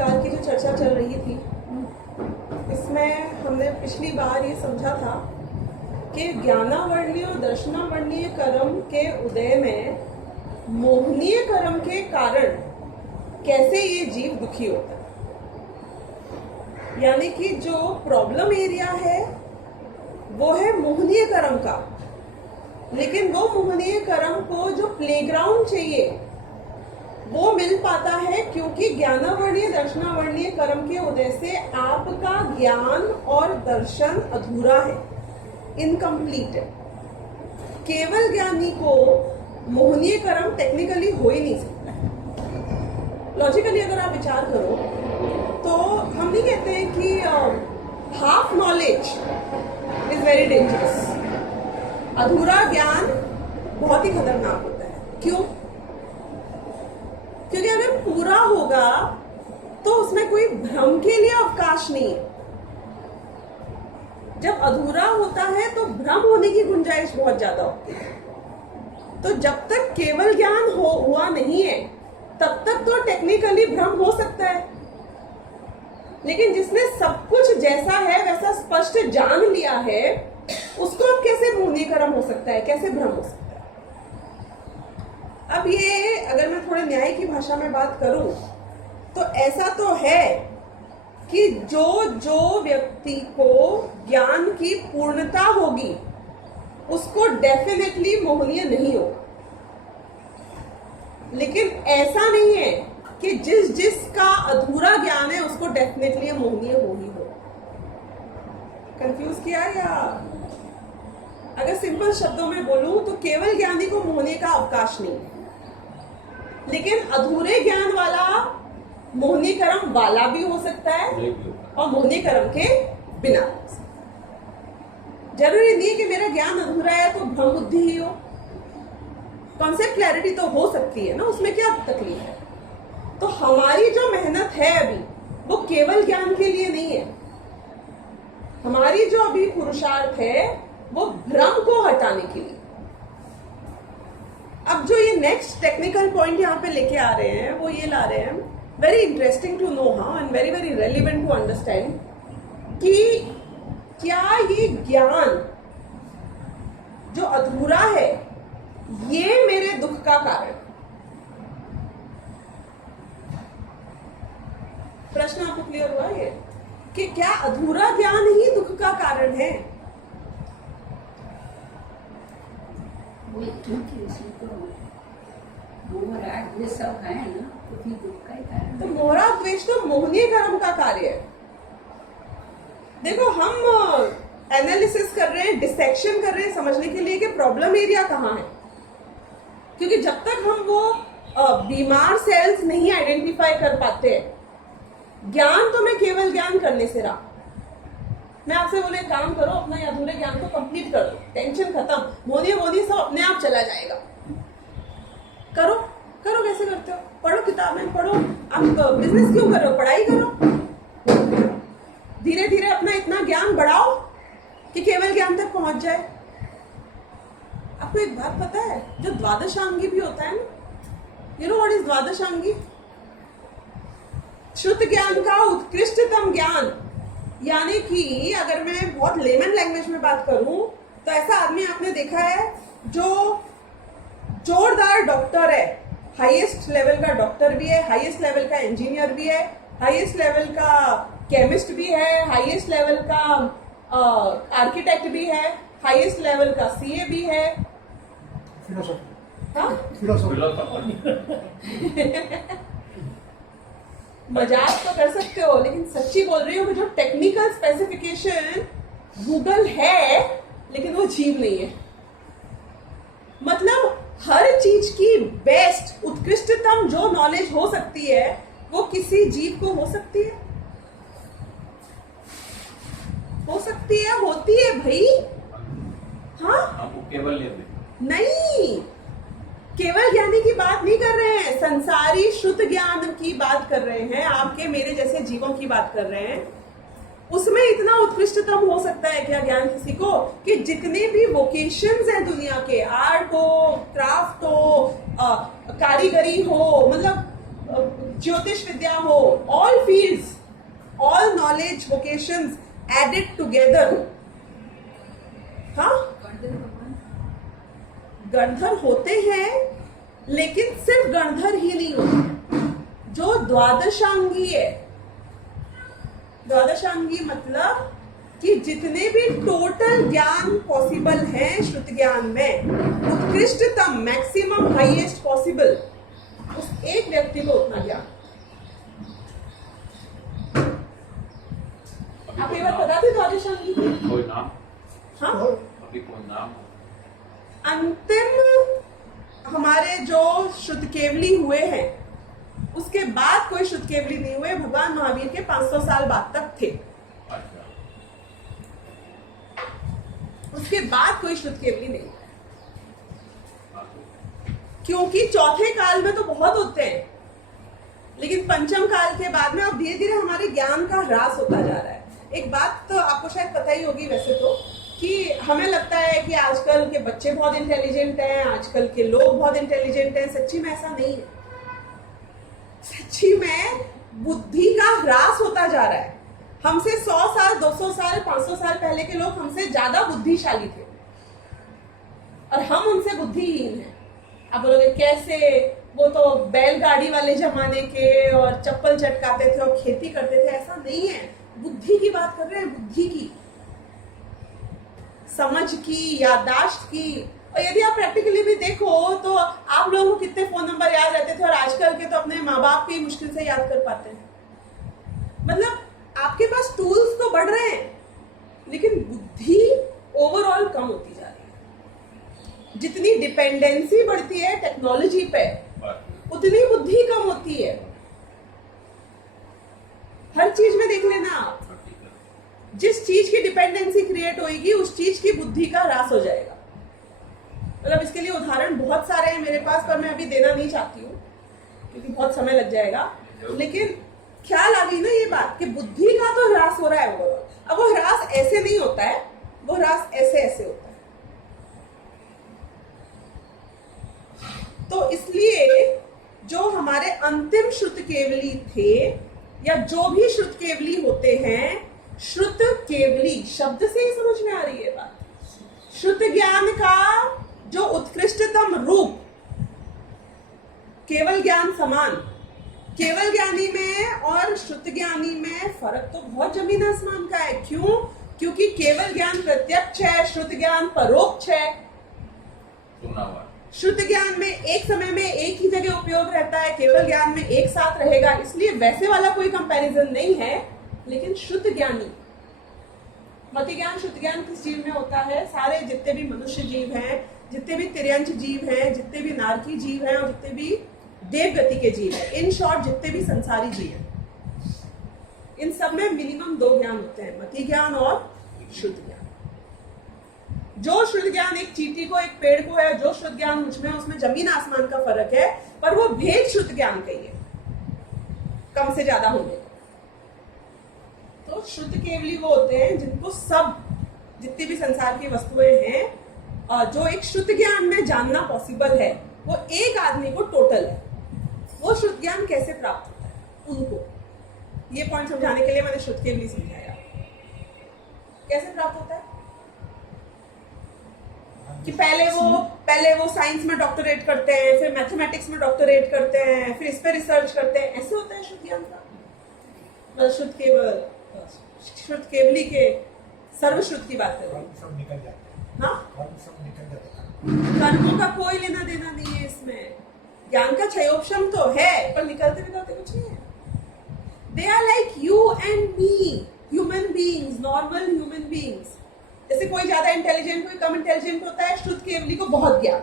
अधिकार की जो चर्चा चल रही थी, इसमें हमने पिछली बार ये समझा था कि ज्ञानावर्णीय और दर्शनावर्णीय कर्म के उदय में मोहनीय कर्म के कारण कैसे ये जीव दुखी होता है। यानी कि जो प्रॉब्लम एरिया है वो है मोहनीय कर्म का, लेकिन वो मोहनीय कर्म को जो प्लेग्राउंड चाहिए वो मिल पाता है क्योंकि ज्ञानावर्णीय दर्शनावर्णीय कर्म के उदय से आपका ज्ञान और दर्शन अधूरा है, इनकम्प्लीट है। केवल ज्ञानी को मोहनीय कर्म टेक्निकली हो ही नहीं सकता। लॉजिकली अगर आप विचार करो तो हम नहीं कहते हैं कि half knowledge is very dangerous. अधूरा ज्ञान बहुत ही खतरनाक होता है। क्यों? क्योंकि अगर पूरा होगा तो उसमें कोई भ्रम के लिए अवकाश नहीं है। जब अधूरा होता है तो भ्रम होने की गुंजाइश बहुत ज्यादा होती है। तो जब तक केवल ज्ञान हुआ नहीं है तब तक तो टेक्निकली भ्रम हो सकता है, लेकिन जिसने सब कुछ जैसा है वैसा स्पष्ट जान लिया है उसको अब कैसे मोहनीय कर्म हो सकता है, कैसे भ्रम हो सकता है। अब ये अगर मैं थोड़े न्याय की भाषा में बात करूं तो ऐसा तो है कि जो व्यक्ति को ज्ञान की पूर्णता होगी उसको डेफिनेटली मोहनीय नहीं होगा, लेकिन ऐसा नहीं है कि जिसका अधूरा ज्ञान है उसको डेफिनेटली मोहनीय हो ही हो। कंफ्यूज किया? या अगर सिंपल शब्दों में बोलूं तो केवल ज्ञानी को मोहनीय का अवकाश नहीं है, लेकिन अधूरे ज्ञान वाला मोहनीय कर्म वाला भी हो सकता है और मोहनीय कर्म के बिना। जरूरी नहीं कि मेरा ज्ञान अधूरा है तो भ्रम बुद्धि ही हो। कॉन्सेप्ट क्लैरिटी तो हो सकती है ना, उसमें क्या तकलीफ है। तो हमारी जो मेहनत है अभी वो केवल ज्ञान के लिए नहीं है। हमारी जो अभी पुरुषार्थ है वो भ्रम को हटाने के लिए। अब जो ये नेक्स्ट टेक्निकल पॉइंट यहाँ पे लेके आ रहे हैं वो ये ला रहे हैं, very interesting to know and very very relevant to understand, कि क्या ये ज्ञान जो अधूरा है ये मेरे दुख का कारण। प्रश्न आपको क्लियर हुआ ये कि क्या अधूरा ज्ञान ही दुख का कारण है? सब है ना, तो फिर दुख का ही कारण। तो मोहरा द्वेष तो मोहनीय कर्म का कार्य है। देखो हम एनालिसिस कर रहे हैं, डिसेक्शन कर रहे हैं समझने के लिए कि प्रॉब्लम एरिया कहाँ है, क्योंकि जब तक हम वो बीमार सेल्स नहीं आइडेंटिफाई कर पाते, ज्ञान तो मैं केवल ज्ञान करने से रहा। मैं आपसे बोले काम करो, अपना अधूरे ज्ञान को कंप्लीट कर दो, टेंशन खत्म, मोहनीय सब अपने आप चला जाएगा। करो करो, कैसे करते हो? पढ़ो किताबें, पढ़ो। आप बिजनेस क्यों कर रहे हो? पढ़ाई करो, धीरे धीरे अपना इतना ज्ञान बढ़ाओ कि केवल ज्ञान तक पहुंच जाए। आपको एक बात पता है, जो द्वादशांगी भी होता है ना, यू नो व्हाट इज द्वादशांगी? शुद्ध ज्ञान का उत्कृष्टतम ज्ञान। यानी कि अगर मैं बहुत लेमन लैंग्वेज में बात करूं तो ऐसा आदमी आपने देखा है जो जोरदार डॉक्टर है, हाईएस्ट लेवल का डॉक्टर भी है, हाईएस्ट लेवल का इंजीनियर भी है, हाईएस्ट लेवल का केमिस्ट भी है, हाईएस्ट लेवल का आर्किटेक्ट भी है, हाईएस्ट लेवल का सीए भी है, मजाक तो कर सकते हो, लेकिन सच्ची बोल रही हूँ कि जो टेक्निकल स्पेसिफिकेशन गूगल है लेकिन वो जीव नहीं है। मतलब हर चीज की बेस्ट उत्कृष्टतम जो नॉलेज हो सकती है वो किसी जीव को हो सकती है, हो सकती है, होती है भाई। हाँ, आपको केवल नहीं, केवल ज्ञानी की बात नहीं कर रहे हैं, संसारी शुद्ध ज्ञान की बात कर रहे हैं, आपके मेरे जैसे जीवों की बात कर रहे हैं। उसमें इतना उत्कृष्टतम हो सकता है क्या ज्ञान किसी को कि जितने भी वोकेशंस हैं दुनिया के, आर्ट हो, क्राफ्ट हो, कारीगरी हो, मतलब ज्योतिष विद्या हो, all fields, all knowledge, vocations added together. हाँ, गणधर होते हैं, लेकिन सिर्फ गणधर ही नहीं होते। जो द्वादशांगी है, द्वादशांगी मतलब कि जितने भी टोटल ज्ञान पॉसिबल हैं श्रुत ज्ञान में, उत्कृष्टतम, मैक्सिमम, हाईएस्ट पॉसिबल, उस एक व्यक्ति को उतना ज्ञान। आप एक बार बता थे द्वादशांगी कोई नाम? हाँ, अभी कोई नाम? अंतिम हमारे जो शुद्ध केवली हुए हैं, उसके बाद कोई शुद्ध केवली नहीं हुए। भगवान महावीर के 500 साल बाद तक थे, अच्छा। उसके बाद कोई शुद्ध केवली नहीं हुआ, क्योंकि चौथे काल में तो बहुत होते हैं, लेकिन पंचम काल के बाद में अब धीरे धीरे हमारे ज्ञान का ह्रास होता जा रहा है। एक बात तो आपको शायद पता ही होगी वैसे तो, कि हमें लगता है कि आजकल के बच्चे बहुत इंटेलिजेंट हैं, आजकल के लोग बहुत इंटेलिजेंट हैं। सच्ची में ऐसा नहीं है। सच्ची में बुद्धि का ह्रास होता जा रहा है। हमसे 100 साल, 200 साल, 500 साल पहले के लोग हमसे ज्यादा बुद्धिशाली थे, और हम उनसे बुद्धिहीन हैं। आप बोलोगे कैसे? वो तो बैलगाड़ी वाले जमाने के, और चप्पल चटकाते थे और खेती करते थे। ऐसा नहीं है। बुद्धि की बात कर रहे हैं, बुद्धि की, समझ की, याददाश्त की। और यदि आप प्रैक्टिकली भी देखो तो आप लोगों को कितने फोन नंबर याद रहते थे, और आजकल के तो अपने माँ बाप के मुश्किल से याद कर पाते हैं। मतलब आपके पास टूल्स तो बढ़ रहे हैं, लेकिन बुद्धि ओवरऑल कम होती जा रही है। जितनी डिपेंडेंसी बढ़ती है टेक्नोलॉजी पे, उतनी बुद्धि कम होती है। हर चीज में देख लेना आप, जिस चीज की डिपेंडेंसी क्रिएट होगी, उस चीज की बुद्धि का ह्रास हो जाएगा। मतलब इसके लिए उदाहरण बहुत सारे हैं मेरे पास, पर मैं अभी देना नहीं चाहती हूँ क्योंकि बहुत समय लग जाएगा। लेकिन ख्याल आ गई ना ये बात कि बुद्धि का तो ह्रास हो रहा है ओवरऑल। अब वो ह्रास ऐसे नहीं होता है, वो ह्रास ऐसे ऐसे होता है। तो इसलिए जो हमारे अंतिम श्रुत केवली थे, या जो भी श्रुत केवली होते हैं, श्रुत केवली शब्द से ही समझ में आ रही है बात। श्रुत ज्ञान का जो उत्कृष्टतम रूप, केवल ज्ञान समान। केवल ज्ञानी में और श्रुत ज्ञानी में फर्क तो बहुत जमीन आसमान का है। क्यों? क्योंकि केवल ज्ञान प्रत्यक्ष है, श्रुत ज्ञान परोक्ष है। श्रुत ज्ञान में एक समय में एक ही जगह उपयोग रहता है, केवल ज्ञान में एक साथ रहेगा। इसलिए वैसे वाला कोई कंपैरिजन नहीं है। लेकिन शुद्ध ज्ञानी, मति ज्ञान, शुद्ध ज्ञान किस जीव में होता है? सारे जितने भी मनुष्य जीव हैं, जितने भी तिर्यंच जीव हैं, जितने भी नारकी जीव हैं, और जितने भी देव गति के जीव हैं, इन शॉर्ट जितने भी संसारी जीव हैं, इन सब में मिनिमम 2 ज्ञान होते हैं, मति ज्ञान और शुद्ध ज्ञान। जो शुद्ध ज्ञान एक चींटी को, एक पेड़ को है, जो शुद्ध ज्ञान मुझमें, उसमें जमीन आसमान का फर्क है। पर वो भेद शुद्ध ज्ञान का ही है, कम से ज्यादा होने। तो शुद्ध केवली वो होते हैं जिनको सब, जितनी भी संसार की वस्तुएं हैं, जो एक शुद्ध ज्ञान में जानना पॉसिबल है, वो एक आदमी को टोटल है। वो शुद्ध ज्ञान कैसे प्राप्त होता है उनको, ये पॉइंट समझाने के लिए मैंने शुद्ध केवली समझाया। कैसे प्राप्त होता है कि पहले वो साइंस में डॉक्टरेट करते हैं, फिर मैथमेटिक्स में डॉक्टरेट करते हैं, फिर इस पे रिसर्च करते हैं। ऐसे होता है शुद्ध ज्ञान का। शुद्ध केवली के सर्वश्रुत की बात कर रहे हैं। सब निकल जाते हैं। हाँ, सब निकल जाते हैं। कर्मों का कोई लेना देना नहीं है इसमें। ज्ञान का क्षयोपशम तो है, पर निकलते निकलते कुछ नहीं है। They are like you and me, human beings, normal human beings. जैसे कोई ज्यादा इंटेलिजेंट, कोई कम इंटेलिजेंट होता है, शुद्ध केवली को बहुत ज्ञान।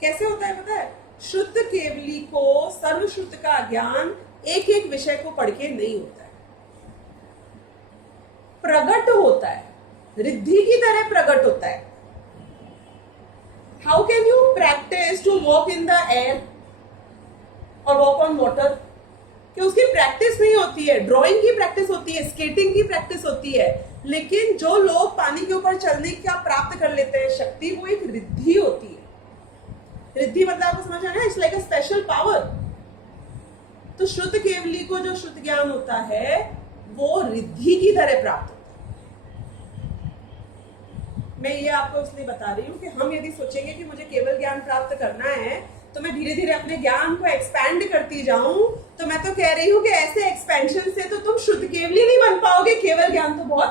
कैसे होता है पता है? शुद्ध केवली को सर्वश्रुत का ज्ञान एक एक विषय को पढ़ के नहीं होता है, प्रकट होता है, रिद्धि की तरह प्रकट होता है। How can you practice to walk in the air और वॉक ऑन वाटर? कि उसकी प्रैक्टिस नहीं होती है। ड्राइंग की प्रैक्टिस होती है, स्केटिंग की प्रैक्टिस होती है, लेकिन जो लोग पानी के ऊपर चलने का प्राप्त कर लेते हैं शक्ति, वो एक रिद्धि होती है। रिद्धि मतलब आपको समझ आना, it's like a special power. तो शुद्ध केवली को जो शुद्ध ज्ञान होता है वो रिद्धि की तरह प्राप्त होता है। मैं ये आपको इसलिए बता रही हूँ कि हम यदि सोचेंगे कि मुझे केवल ज्ञान प्राप्त करना है तो मैं धीरे धीरे अपने ज्ञान को एक्सपैंड करती जाऊं, तो मैं तो कह रही हूं कि ऐसे एक्सपेंशन से तो तुम शुद्ध केवली नहीं बन पाओगे, केवल ज्ञान तो बहुत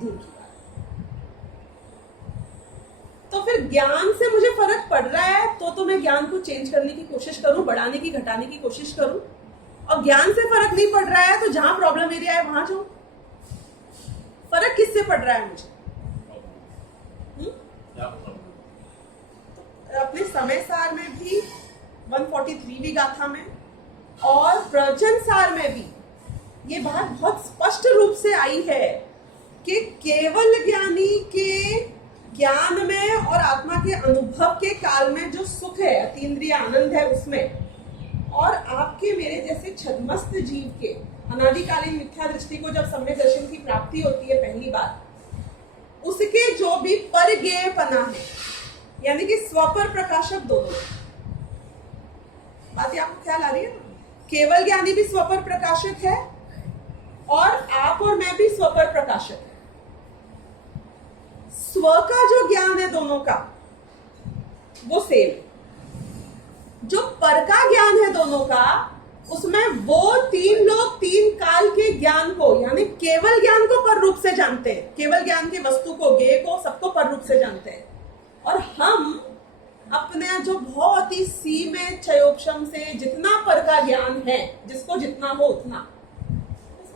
दूर की बात है। तो फिर ज्ञान से मुझे फर्क पड़ रहा है तो मैं ज्ञान को चेंज करने की कोशिश करूं, बढ़ाने की, घटाने की कोशिश करूं। और ज्ञान से फर्क नहीं पड़ रहा है तो जहां प्रॉब्लम एरिया है वहां जाऊं। फर्क किससे पड़ रहा है मुझे? क्या प्रॉब्लम? अपने समय सार में भी 143वीं गाथा में और प्रवचन सार में भी ये बात बहुत स्पष्ट रूप से आई है कि केवल ज्ञानी के ज्ञान में और आत्मा के अनुभव के काल में जो सुख है, अतीन्द्रिय आनंद है उसमें, और आपके मेरे जैसे छद्मस्त जीव के अनादिकालीन मिथ्या दृष्टि को जब सम्यक दर्शन की प्राप्ति होती है पहली बार, उसके जो भी परगेयपना है, यानी कि स्वपर प्रकाशक दोनों। बात आपको ख्याल आ रही है ना? केवल ज्ञानी भी स्वपर प्रकाशक है और आप और मैं भी स्वपर प्रकाशक है। स्व का जो ज्ञान है दोनों का वो सेम है। जो पर का ज्ञान है दोनों का, उसमें वो तीन लोग तीन काल के ज्ञान को, यानी केवल ज्ञान को पर रूप से जानते हैं, केवल ज्ञान की वस्तु को, ज्ञेय को, सबको पर रूप से जानते हैं। और हम अपने जो बहुत ही सीमित क्षयोपशम से जितना पर का ज्ञान है, जिसको जितना हो उतना,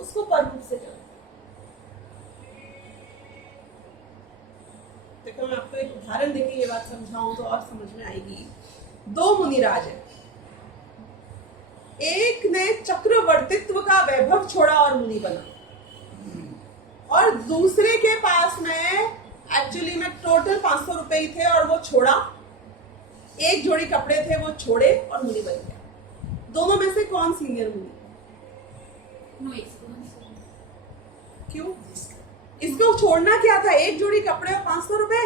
उसको पर रूप से जानते हैं। देखो मैं आपको एक उदाहरण देके ये बात समझाऊं तो और समझ में आएगी। दो मुनिराज हैं, एक ने चक्रवर्तित्व का वैभव छोड़ा और मुनि बना, और दूसरे के पास में एक्चुअली में टोटल 500 रुपए ही थे और वो छोड़ा, एक जोड़ी कपड़े थे वो छोड़े और मुनि बन गया। दोनों में से कौन सीनियर मुनि? क्यों? इसको छोड़ना क्या था? एक जोड़ी कपड़े और 500 रुपए।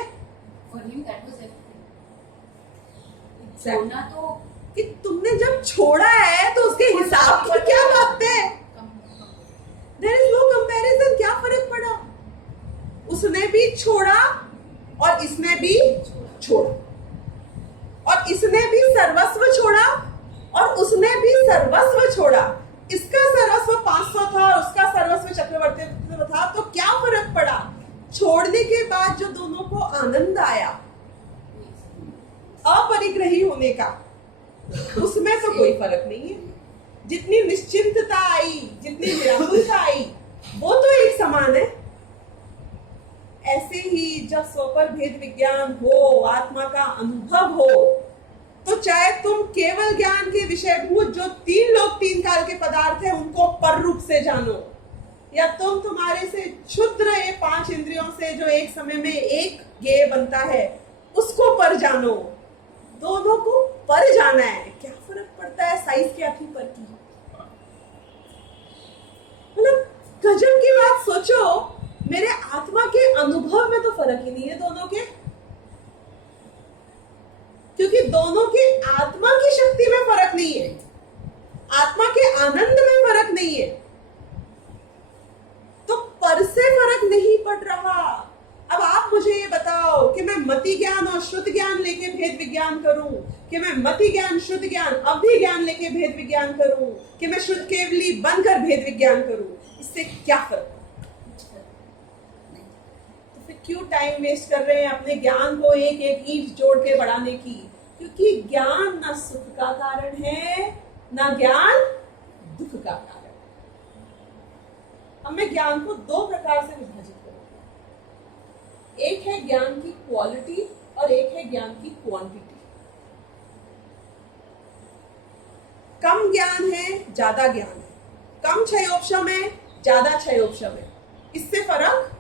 छोड़ना तो कि तुमने जब छोड़ा है तो उसके हिसाब की क्या बात है? There is no comparison. क्या फर्क पड़ा? उसने भी छोड़ा और इसने भी छोड़ा, और इसने भी सर्वस्व छोड़ा और उसने भी सर्वस्व छोड़ा। इसका सर्वस्व 500 था और उसका सर्वस्व चक्रवर्ती था, तो क्या फर्क पड़ा? छोड़ने के बाद जो दोनों को आनंद आया अपरिग्रही होने का, उसमें तो कोई फर्क नहीं है। जितनी निश्चिंतता आई, जितनी निराकुलता आई, वो तो एक समान है। ऐसे ही जब स्वपर भेद विज्ञान हो, आत्मा का अनुभव हो, तो चाहे तुम केवल ज्ञान के विषयभूत जो तीन लोग तीन काल के पदार्थ हैं उनको पर रूप से जानो, या तुम तुम्हारे से क्षुद्र ये 5 इंद्रियों से जो एक समय में एक ज्ञेय बनता है उसको पर जानो। दोनों को पर जाना है। क्या फर्क पड़ता है साइज क्या थी पर की? मतलब गजब की बात सोचो, मेरे आत्मा के अनुभव में तो फर्क ही नहीं है दोनों के, क्योंकि दोनों के आत्मा की शक्ति में फर्क नहीं है, आत्मा के आनंद में फर्क नहीं है, तो पर से फर्क नहीं पड़ रहा। अब आप मुझे ये बताओ कि मैं मति ज्ञान और शुद्ध ज्ञान लेके भेद विज्ञान करूं, कि मैं मति ज्ञान, शुद्ध ज्ञान, अवधि ज्ञान लेके भेद विज्ञान करूं, कि मैं शुद्ध केवली बनकर भेद विज्ञान करूं, इससे क्या फर्क? तो फिर क्यों टाइम वेस्ट कर रहे हैं अपने ज्ञान को एक एक ईंट जोड़ के बढ़ाने की? क्योंकि ज्ञान ना सुख का कारण है, ना ज्ञान दुख का कारण। अब मैं ज्ञान को 2 प्रकार से विभाजित करूंगा। एक है ज्ञान की क्वालिटी और एक है ज्ञान की क्वांटिटी। कम ज्ञान है, ज्यादा ज्ञान है, कम क्षयोपशम है, ज्यादा क्षयोपशम है, इससे फर्क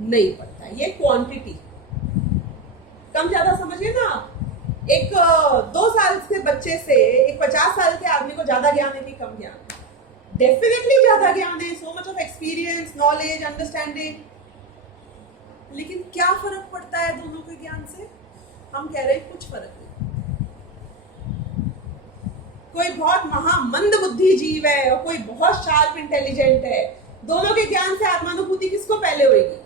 नहीं पड़ता। ये क्वांटिटी। कम ज्यादा समझिए ना, एक 2 साल के बच्चे से एक 50 साल के आदमी को ज्यादा ज्ञान है कि कम ज्ञान है? डेफिनेटली ज्यादा ज्ञान है, so much of experience, knowledge, understanding. लेकिन क्या फर्क पड़ता है दोनों के ज्ञान से? हम कह रहे हैं कुछ फर्क नहीं। कोई बहुत महामंद बुद्धि जीव है और कोई बहुत शार्प इंटेलिजेंट है, दोनों के ज्ञान से आत्मानुभूति किसको पहले होगी?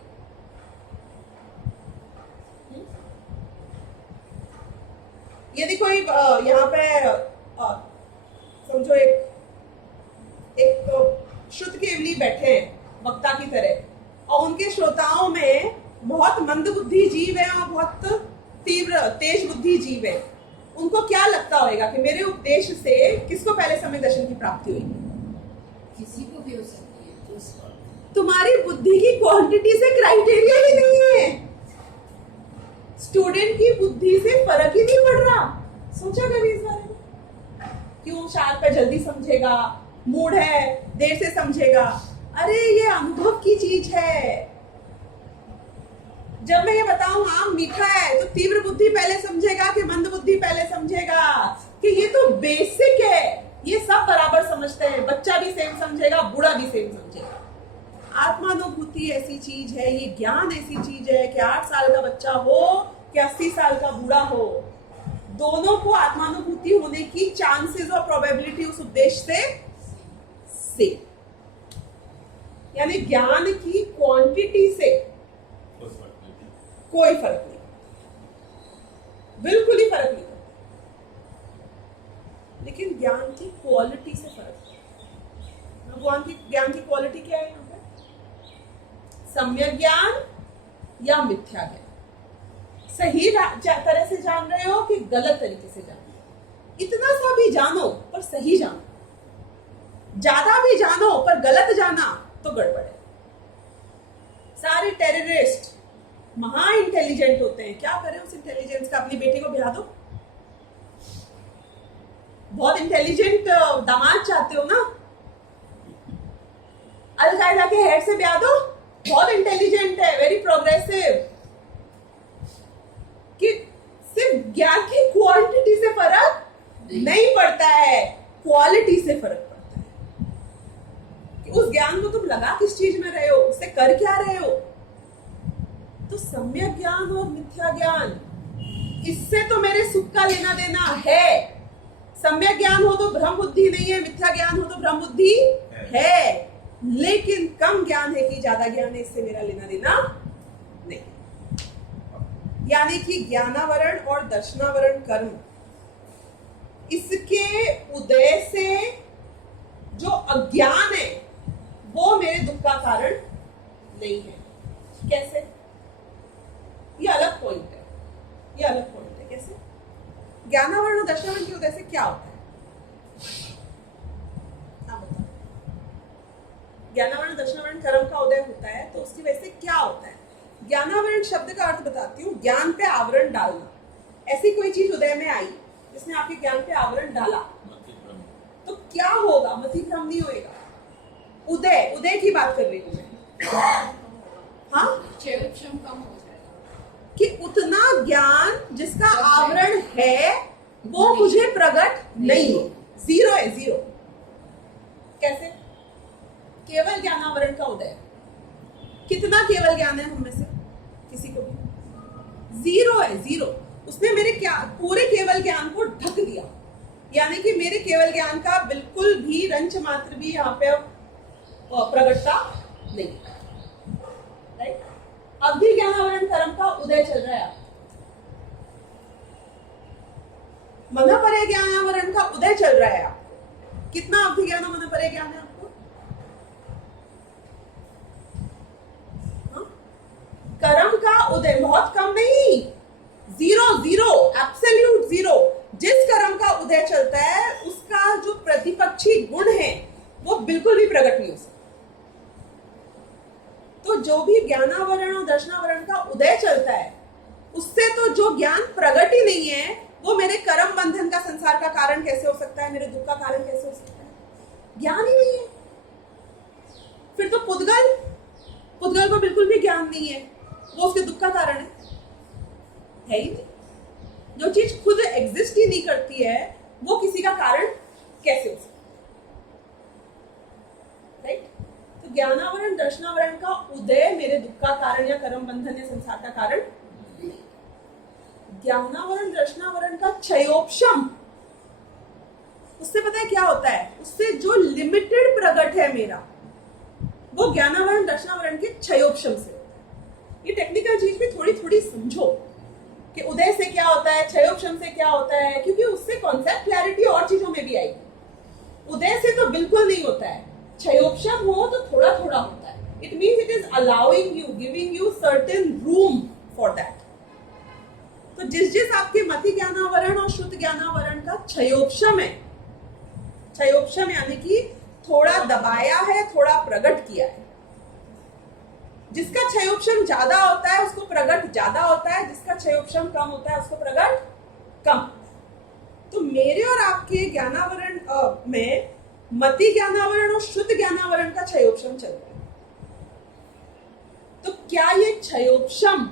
यदि कोई यहाँ पे समझो एक शुद्ध केवली बैठे हैं वक्ता की तरह और उनके श्रोताओं में बहुत मंद बुद्धि जीव है और बहुत तीव्र तेज बुद्धि जीव है, उनको क्या लगता होगा कि मेरे उपदेश से किसको पहले समय दर्शन की प्राप्ति होगी? किसी को भी हो सकती है तो तुम्हारी बुद्धि की क्वांटिटी से क्राइटेरिया ही नहीं है। स्टूडेंट की बुद्धि से फर्क ही नहीं पड़ रहा। सोचा कभी इस बारे में? क्यों शार्प है जल्दी समझेगा, मूड है देर से समझेगा? अरे ये अनुभव की चीज है। जब मैं ये बताऊं आम मीठा है तो तीव्र बुद्धि पहले समझेगा कि मंद बुद्धि पहले समझेगा? कि ये तो बेसिक है, ये सब बराबर समझते हैं, बच्चा भी सेम समझेगा, बूढ़ा भी सेम समझेगा। आत्मानुभूति ऐसी चीज है, ये ज्ञान ऐसी चीज है कि 8 साल का बच्चा हो कि 80 साल का बूढ़ा हो, दोनों को आत्मानुभूति होने की चांसेस और प्रोबेबिलिटी उस उद्देश्य से यानी ज्ञान की क्वांटिटी से कोई फर्क नहीं, बिल्कुल ही फर्क नहीं पड़ता, लेकिन ज्ञान की क्वालिटी से फर्क है। ज्ञान की क्वालिटी क्या है यहाँ पे? सम्यक ज्ञान या मिथ्या ज्ञान? सही तरह से जान रहे हो कि गलत तरीके से जान रहे हो? इतना सा भी जानो पर सही जानो, ज्यादा भी जानो पर गलत जाना तो गड़बड़ है। सारे टेररिस्ट महा इंटेलिजेंट होते हैं, क्या करें उस इंटेलिजेंस का? अपनी बेटी को ब्याह दो। बहुत इंटेलिजेंट दामाद चाहते हो ना, अल कायदा के हेड से ब्याह दो, बहुत इंटेलिजेंट है, वेरी प्रोग्रेसिव। कि सिर्फ ज्ञान की क्वांटिटी से फर्क नहीं पड़ता है, क्वालिटी से फर्क पड़ता है कि उस ज्ञान को तुम लगा किस चीज में रहे हो, उससे कर क्या रहे हो। तो सम्यक ज्ञान और मिथ्या ज्ञान, इससे तो मेरे सुख का लेना देना है। सम्यक ज्ञान हो तो भ्रम बुद्धि नहीं है, मिथ्या ज्ञान हो तो भ्रम बुद्धि है, लेकिन कम ज्ञान है कि ज्यादा ज्ञान है, इससे मेरा लेना देना नहीं। यानी कि ज्ञानावरण और दर्शनावरण कर्म, इसके उदय से जो अज्ञान है वो मेरे दुख का कारण नहीं है। कैसे? ये अलग पॉइंट है, ये अलग पॉइंट है। कैसे? ज्ञानावरण और दर्शनावरण के उदय से क्या होता है? ज्ञानावरण दर्शनावरण कर्म का उदय होता है तो उसकी वजह से क्या होता है? ज्ञानावरण शब्द का अर्थ बताती हूँ, ज्ञान पे आवरण डालना। ऐसी कोई चीज उदय में आई जिसने आपके ज्ञान पे आवरण डाला तो क्या होगा? मतिभ्रम नहीं होएगा। उदय, उदय की बात कर रही हूँ मैं। हाँ, क्षम कम हो जाएगा कि उतना ज्ञान जिसका आवरण है वो मुझे प्रकट नहीं है, जीरो है, जीरो। कैसे? केवल ज्ञानावरण का उदय। कितना केवल ज्ञान है हम में से? किसी को भी जीरो है, जीरो। उसने मेरे पूरे केवल ज्ञान को ढक दिया, यानी कि मेरे केवल ज्ञान का बिल्कुल भी रंच मात्र भी यहाँ पे प्रकटता नहीं। राइट? अब भी ज्ञानावरण कर्म का उदय चल रहा है, मन परे ज्ञानावरण का उदय चल रहा है। कितना अवधि ज्ञान मन परे ज्ञान है आपको? कर्म का उदय बहुत कम नहीं, जीरो, जीरो, एब्सोल्यूट जीरो। जिस कर्म का उदय चलता है उसका जो प्रतिपक्षी गुण है वो बिल्कुल भी प्रकट नहीं हो सकता। तो जो भी ज्ञानावरण और दर्शनावरण का उदय चलता है उससे तो जो ज्ञान प्रकट ही नहीं है वो मेरे कर्म बंधन का, संसार का कारण कैसे हो सकता है? मेरे दुख का कारण कैसे हो सकता है? ज्ञान ही नहीं है। फिर तो पुद्गल को बिल्कुल भी ज्ञान नहीं है, वो उसके दुख का कारण है ही नहीं। जो चीज खुद एग्जिस्ट ही नहीं करती है वो किसी का कारण कैसे हो सकता है? राइट? तो ज्ञानावरण दर्शनावरण का उदय मेरे दुख का कारण या कर्म बंधन या संसार का कारण। ज्ञानावरण दर्शनावरण का क्षयोपशम उससे पता है क्या होता है, उससे जो लिमिटेड प्रगट है मेरा, वो ज्ञानावरण दर्शनावरण के क्षयोपशम से। ये टेक्निकल चीज भी थोड़ी थोड़ी समझो कि उदय से क्या होता है, क्षयोपशम से क्या होता है, क्योंकि उससे कॉन्सेप्ट क्लैरिटी और चीजों में भी आएगी। उदय से तो बिल्कुल नहीं होता है, क्षयोपशम हो तो थोड़ा थोड़ा होता है। It means it is allowing you, giving you certain room for that. तो जिस आपके मति ज्ञानावरण और शुद्ध ज्ञानावरण का क्षयोपशम है, क्षयोपशम यानी कि थोड़ा दबाया है, थोड़ा प्रकट किया है। जिसका क्षयोपशम ज्यादा होता है उसको प्रगट ज्यादा होता है, जिसका क्षयोपशम कम होता है उसको प्रगट कम। तो मेरे और आपके ज्ञानावरण में मति ज्ञानावरण और शुद्ध ज्ञानावरण का क्षयोपशम चल रहा है। तो क्या ये क्षयोपशम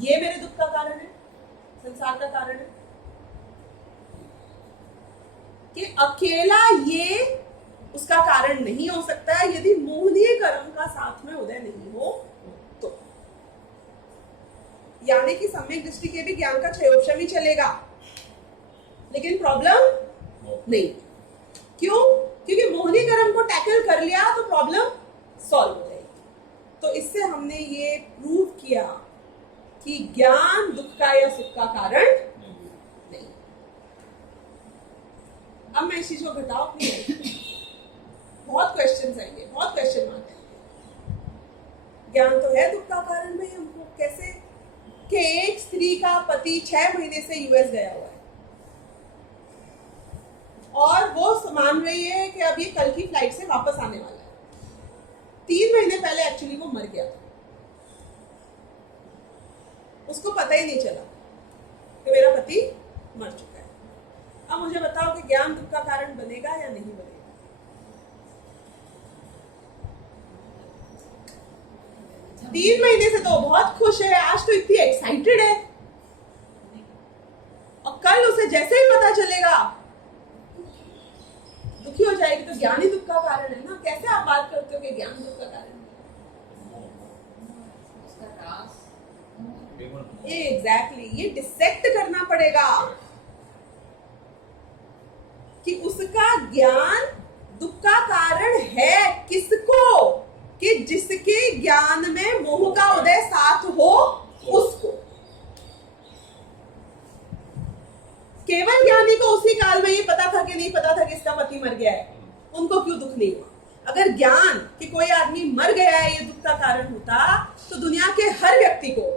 ये मेरे दुख का कारण है, संसार का कारण है, कि अकेला ये उसका कारण नहीं हो सकता है यदि मोहनीय कर्म का साथ में उदय नहीं हो तो। यानी कि सम्यक दृष्टि के भी ज्ञान का क्षयोपशम ही चलेगा, लेकिन प्रॉब्लम नहीं। क्यों? क्योंकि मोहनीय कर्म को टैकल कर लिया तो प्रॉब्लम सॉल्व हो जाएगी। तो इससे हमने ये प्रूव किया कि ज्ञान दुख का या सुख का कारण नहीं। अब मैं इस चीज को घटाओ नहीं, बहुत क्वेश्चंस आएंगे, बहुत क्वेश्चन मार्क आएंगे। ज्ञान तो है दुख का कारण भाई, हमको कैसे कि एक स्त्री का पति 6 महीने से यूएस गया हुआ है और वो मान रही है कि अब ये कल की फ्लाइट से वापस आने वाला है। 3 महीने पहले एक्चुअली वो मर गया था, उसको पता ही नहीं चला कि मेरा पति मर चुका है। अब मुझे बताओ कि ज्ञान दुख का कारण बनेगा या नहीं बनेगा? 3 महीने से तो बहुत खुश है, आज तो इतनी एक्साइटेड है, और कल उसे जैसे ही पता चलेगा दुखी हो जाएगी। तो ज्ञान ही दुख का कारण है ना। कैसे आप बात करते हो कि ज्ञान दुख का कारण है? एग्जैक्टली, ये डिसेक्ट करना पड़ेगा कि उसका ज्ञान दुख का कारण है किसको, कि जिसके ज्ञान में मोह का उदय साथ हो उसको। केवल ज्ञानी को उसी काल में ये पता था कि नहीं पता था कि इसका पति मर गया है, उनको क्यों दुख नहीं हुआ? अगर ज्ञान कि कोई आदमी मर गया है ये दुख का कारण होता तो दुनिया के हर व्यक्ति को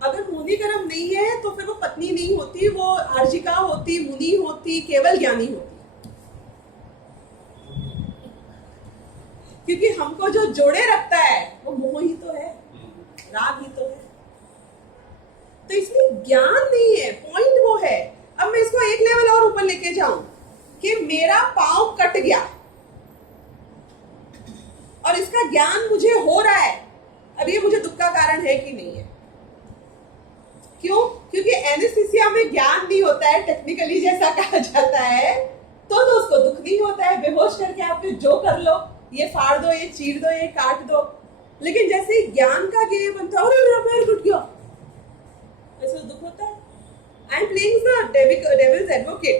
अगर मोहनी कर्म नहीं है तो फिर वो पत्नी नहीं होती, वो आर्जिका होती, मुनि होती, केवल ज्ञानी होती। क्योंकि हमको जो जोड़े रखता है वो मोह ही तो है, राग ही तो है। तो इसलिए ज्ञान नहीं है, पॉइंट वो है। अब मैं इसको एक लेवल और ऊपर लेके जाऊं कि मेरा पांव कट गया और इसका ज्ञान मुझे हो रहा है, अब ये मुझे दुख का कारण है कि नहीं है? क्यों? क्योंकि एनेस्थीसिया में ज्ञान नहीं होता है, टेक्निकली जैसा कहा जाता है, तो उसको दुख नहीं होता है। बेहोश करके आपने जो कर लो, ये फाड़ दो, ये चीर दो, ये काट दो, लेकिन जैसे ही ज्ञान का गेम बनता है, मेरा पैर टूट गया, ऐसे दुख होता है। I am playing the devil's advocate,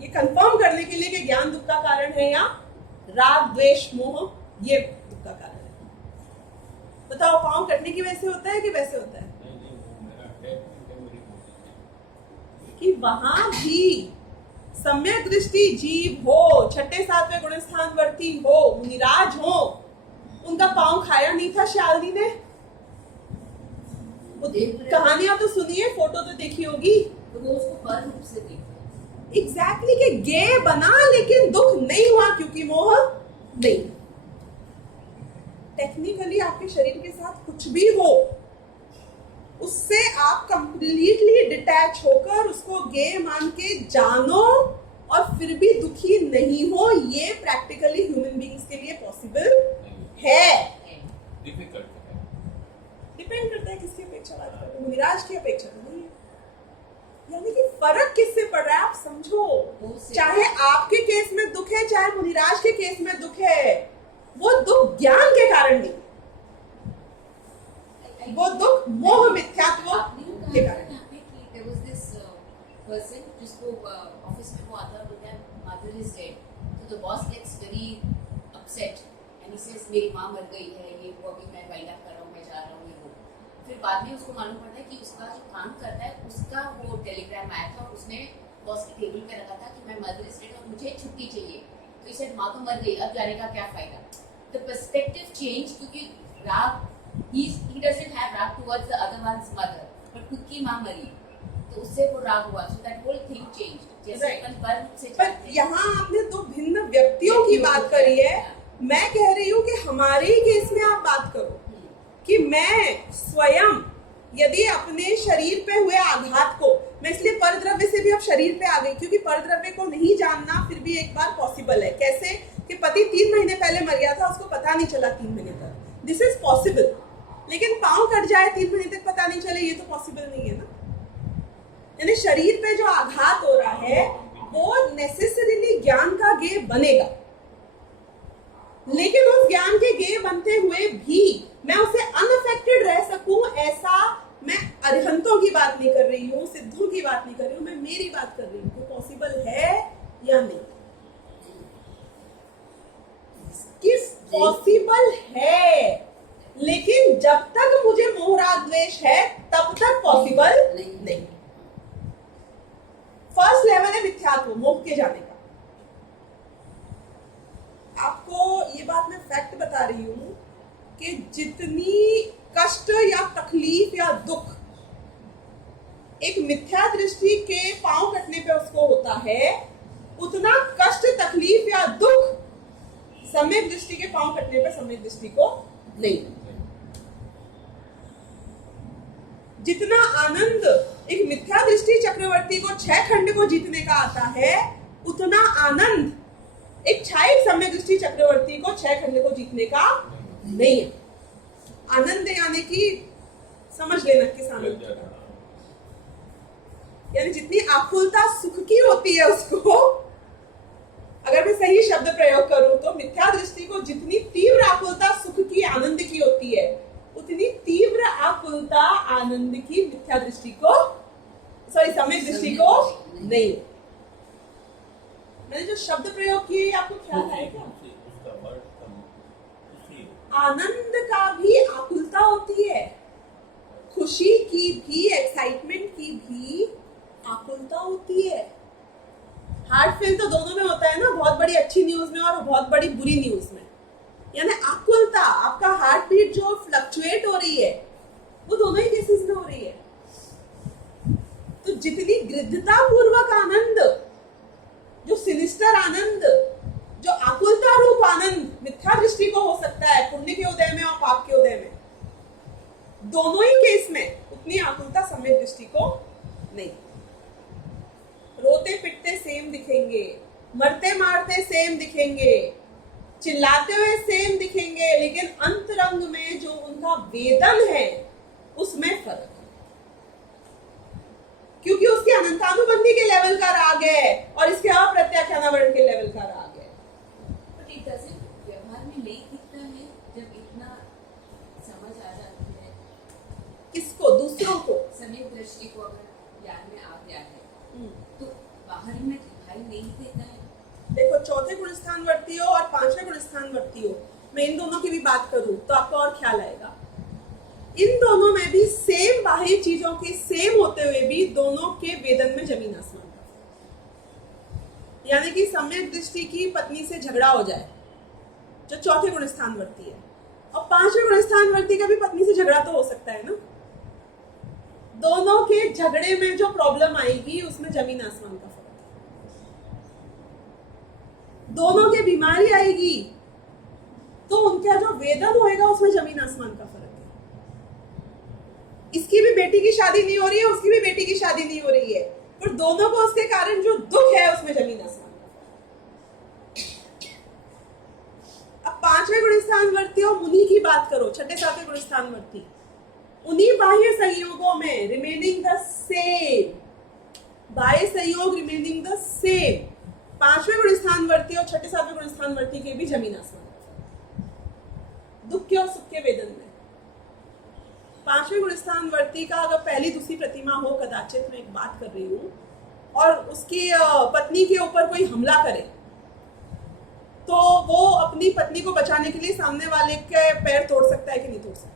ये कंफर्म करने के लिए कि ज्ञान दुख का कारण है या राग द्वेष मोह ये दुख का कारण है। बताओ, पांव कटने की वजह से होता है कि वैसे होता है? कि वहां भी सम्यक दृष्टि जीव हो, 6ठे 7वें गुण स्थान वर्ती हो, मुनिराज हो, उनका पांव खाया नहीं था शालिनी ने। कहानियां तो सुनिए, फोटो तो देखी होगी, तो वो उसको पर रूप से देखा। एग्जैक्टली कि गे बना लेकिन दुख नहीं हुआ क्योंकि मोह नहीं। टेक्निकली आपके शरीर के साथ कुछ भी हो, उससे आप कंप्लीटली डिटैच होकर उसको गे मान के जानो और फिर भी दुखी नहीं हो, ये प्रैक्टिकली ह्यूमन बीइंग्स के लिए पॉसिबल है। डिपेंड करता है किसकी अपेक्षा बात करते हैं, मुनिराज की अपेक्षा नहीं है। यानी कि फर्क किससे पड़ रहा है आप समझो। चाहे आपके केस में दुख है, चाहे मुनिराज के केस में दुख है, वो दुख ज्ञान के कारण नहीं, वो दुख मोह मिथ्यात्व के कारण। यहाँ पे कि there was this person जिसको ऑफिस में वो आता है, बोलता है mother is dead, so the boss gets very upset and he says मेरी माँ मर गई है, ये वो अभी मैं वाइंड अप कर रहा हूँ, मैं जा रहा हूँ, ये वो। फिर बाद में उसको मालूम पड़ता है कि उसका जो काम करता है उसका वो टेलीग्राम आया था और उसने बॉस के टेबल पे रखा था कि मैं मदर इज डेड और मुझे छुट्टी चाहिए। तो इसे माँ तो मर गई, अब जाने का क्या फायदा। द पर्सपेक्टिव चेंज, क्योंकि राग he doesn't have राग towards the other one's mother, but खुद की माँ मरी तो उससे वो राग हुआ। so that whole thing changed। जैसे Right. अपन पर से पर चलते हैं। यहाँ आपने दो भिन्न व्यक्तियों की बात करी है, मैं कह रही हूँ कि हमारे ही केस में आप बात करो कि मैं स्वयं यदि अपने शरीर पे हुए आघात को, मैं इसलिए परद्रव्य से भी अब शरीर पे आ गई क्योंकि परद्रव्य को नहीं जानना फिर भी एक बार पॉसिबल है। कैसे कि पति 3 महीने पहले मर गया था, उसको पता नहीं चला 3 महीने तक, दिस इज पॉसिबल। लेकिन पाँव कट जाए 3 महीने तक पता नहीं चले, ये तो पॉसिबल नहीं है ना। यानी शरीर पे जो आघात हो रहा है वो नेसेसरीली ज्ञान का गे बनेगा, लेकिन उस ज्ञान के गे बनते हुए भी मैं उसे अनअफेक्टेड रह सकूं, ऐसा मैं अरिहंतों की बात नहीं कर रही हूँ, सिद्धों की बात नहीं कर रही हूँ, मैं मेरी बात कर रही हूँ कि पॉसिबल है या नहीं। कि पॉसिबल है, लेकिन जब तक मुझे मोह राग द्वेष है तब तक पॉसिबल नहीं। फर्स्ट लेवल है मिथ्यात्व, मोह के जाने का। आपको ये बात मैं फैक्ट बता रही हूं कि जितनी कष्ट या तकलीफ या दुख एक मिथ्या दृष्टि के पांव कटने पे उसको होता है, उतना कष्ट तकलीफ या दुख सम्यक दृष्टि के पांव कटने पे सम्यक दृष्टि को नहीं। जितना आनंद एक मिथ्या दृष्टि चक्रवर्ती को 6 खंड को जीतने का आता है, उतना आनंद एक छायक सम्यक दृष्टि चक्रवर्ती को 6 खंड को जीतने का नहीं है। आनंद यानी कि समझ लेना किस आनंद का, यानी जितनी आकुलता सुख की होती है उसको, अगर मैं सही शब्द प्रयोग करूं तो मिथ्या दृष्टि को जितनी तीव्र आकुलता सुख की आनंद की होती है, उतनी तीव्र आकुलता आनंद की मिथ्या दृष्टि को, सॉरी सम्यक दृष्टि को नहीं। मैंने जो शब्द प्रयोग किए आपको ख्याल है क्या? आनंद का भी आकुलता होती है, खुशी की भी, एक्साइटमेंट की भी आकुलता होती है। हार्ट फेल तो दोनों में होता है ना, बहुत बड़ी अच्छी न्यूज में और बहुत बड़ी बुरी न्यूज में। यानी आकुलता, आपका हार्ट बीट जो फ्लक्चुएट हो रही है वो दोनों ही केसेस में हो रही है। तो जितनी गृद्धता पूर्वक आनंद, जो सिनिस्टर आनंद, जो आकुलता रूप आनंद मिथ्या दृष्टि को हो सकता है पुण्य के उदय में और पाप के उदय में, दोनों ही केस में उतनी आकुलता सम्यक दृष्टि को नहीं। रोते पिटते सेम दिखेंगे, मरते मारते सेम दिखेंगे, चिल्लाते हुए सेम दिखेंगे, लेकिन अंतरंग में जो उनका वेदन है उसमें फर्क है, क्योंकि उसकी अनंतानुबंधी के लेवल का राग है और इसके अप्रत्याख्यानावरण के लेवल का राग है। बट इट डजंट व्यवहार में नहीं दिखता है जब इतना समझ आ जाती है। किसको? दूसरों को। सम्यक दृष्टि को अगर ज्ञान में आ गया है तो बाहर में दिखाई नहीं देता है। देखो, चौथे गुण स्थान वर्ती हो और 5वें गुण स्थान वर्ती हो, मैं इन दोनों की भी बात करूं तो आपको और ख्याल आएगा। इन दोनों में भी सेम बाह्य चीजों के सेम होते हुए भी दोनों के वेदन में जमीन आसमान का, यानी कि सम्यक दृष्टि की पत्नी से झगड़ा हो जाए जो चौथे गुण स्थान वर्ती है, और 5वें गुण स्थान वर्ती का भी पत्नी से झगड़ा तो हो सकता है ना, दोनों के झगड़े में जो प्रॉब्लम आएगी उसमें जमीन आसमान का फर्क है। दोनों के बीमारी आएगी तो उनका जो वेदन होएगा उसमें जमीन आसमान का फर्क है। इसकी भी बेटी की शादी नहीं हो रही है, उसकी भी बेटी की शादी नहीं हो रही है, पर दोनों को उसके कारण जो दुख है उसमें जमीन आसमान का फर्क है। अब 5वें गुण स्थान वर्ती और मुनि की बात करो, 6, 7 गुण स्थान वर्ती, उन्हीं बाह्य संयोगों में रिमेनिंग द सेम, बाह्य संयोग रिमेनिंग द सेम, 5वें गुण स्थान वर्ती और 6, 7 गुण स्थान वर्ती के भी जमीन आसमान, दुख के और सुख के वेदन में। पांचवें गुणस्थान वर्ती का अगर पहली दूसरी प्रतिमा हो, कदाचित मैं एक बात कर रही हूँ, और उसकी पत्नी के ऊपर कोई हमला करे, तो वो अपनी पत्नी को बचाने के लिए सामने वाले के पैर तोड़ सकता है कि नहीं तोड़ सकता?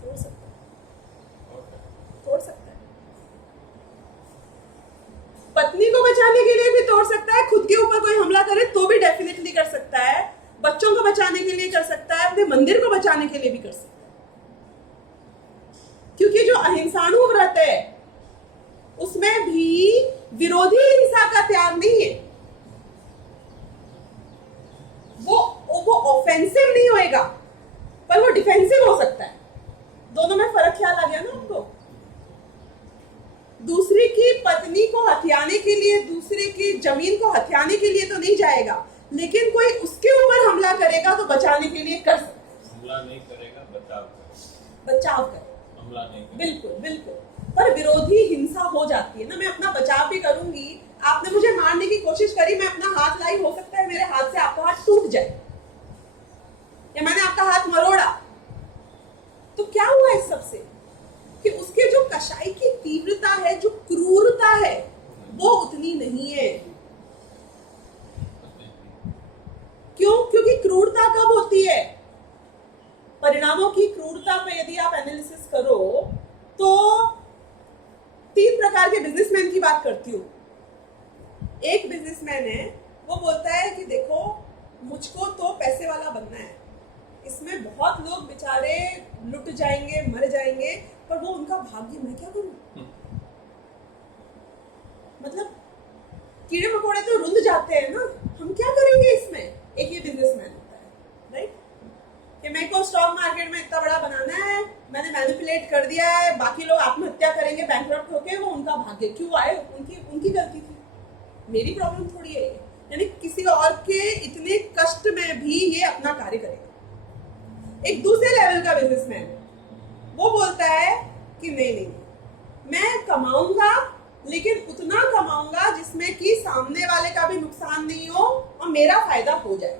तोड़ सकता है, तोड़ सकता है। पत्नी को बचाने के लिए भी तोड़ सकता है, खुद के ऊपर कोई हमला करे तो भी डेफिनेटली कर सकता है, बच्चों को बचाने के लिए कर सकता है, अपने मंदिर को बचाने के लिए भी कर सकता है। क्योंकि जो अहिंसाणु व्रत है उसमें भी विरोधी हिंसा का त्याग नहीं है। वो ऑफेंसिव नहीं होएगा, पर वो डिफेंसिव हो सकता है। दोनों में फर्क ख्याल आ गया ना आपको? दूसरी की पत्नी को हथियाने के लिए, दूसरे की जमीन को हथियाने के लिए तो नहीं जाएगा, लेकिन कोई उसके ऊपर हमला करेगा तो बचाने के लिए कर सकता है। हमला नहीं करेगा, बचाव करेगा। बचाव करे, हमला नहीं करेगा। बिल्कुल बिल्कुल। पर विरोधी हिंसा हो जाती है ना, मैं अपना बचाव भी करूंगी, आपने मुझे मारने की कोशिश करी, मैं अपना हाथ लाई, हो सकता है मेरे हाथ से आपका हाथ टूट जाए, या मैंने आपका हाथ मरोड़ा, तो क्या हुआ इस सबसे? कि उसके जो कसाई की तीव्रता है, जो क्रूरता है, वो उतनी नहीं है। क्यों? क्योंकि क्रूरता कब होती है? परिणामों की क्रूरता पे यदि आप एनालिसिस करो तो 3 प्रकार के बिजनेसमैन की बात करती हूँ। एक बिजनेसमैन है, वो बोलता है कि देखो मुझको तो पैसे वाला बनना है, इसमें बहुत लोग बेचारे लुट जाएंगे, मर जाएंगे, पर वो उनका भाग्य, मैं क्या करूं? मतलब कीड़े मकोड़े तो रुंध जाते हैं ना, हम क्या करेंगे इसमें? एक ये बिजनेसमैन होता है, राइट? कि मेरे को स्टॉक मार्केट में इतना बड़ा बनाना है, मैंने मैनिपुलेट कर दिया है, बाकी लोग आत्महत्या करेंगे बैंकरप्ट होके, वो उनका भाग्य। क्यों आए? उनकी गलती थी, मेरी प्रॉब्लम थोड़ी है ये। यानी किसी और के इतने कष्ट में भी ये अपना कार्य करेगा। एक दूसरे लेवल का बिजनेसमैन, वो बोलता है कि नहीं, मैं कमाऊंगा, लेकिन उतना कमाऊंगा जिसमें कि सामने वाले का भी नुकसान नहीं हो और मेरा फायदा हो जाए।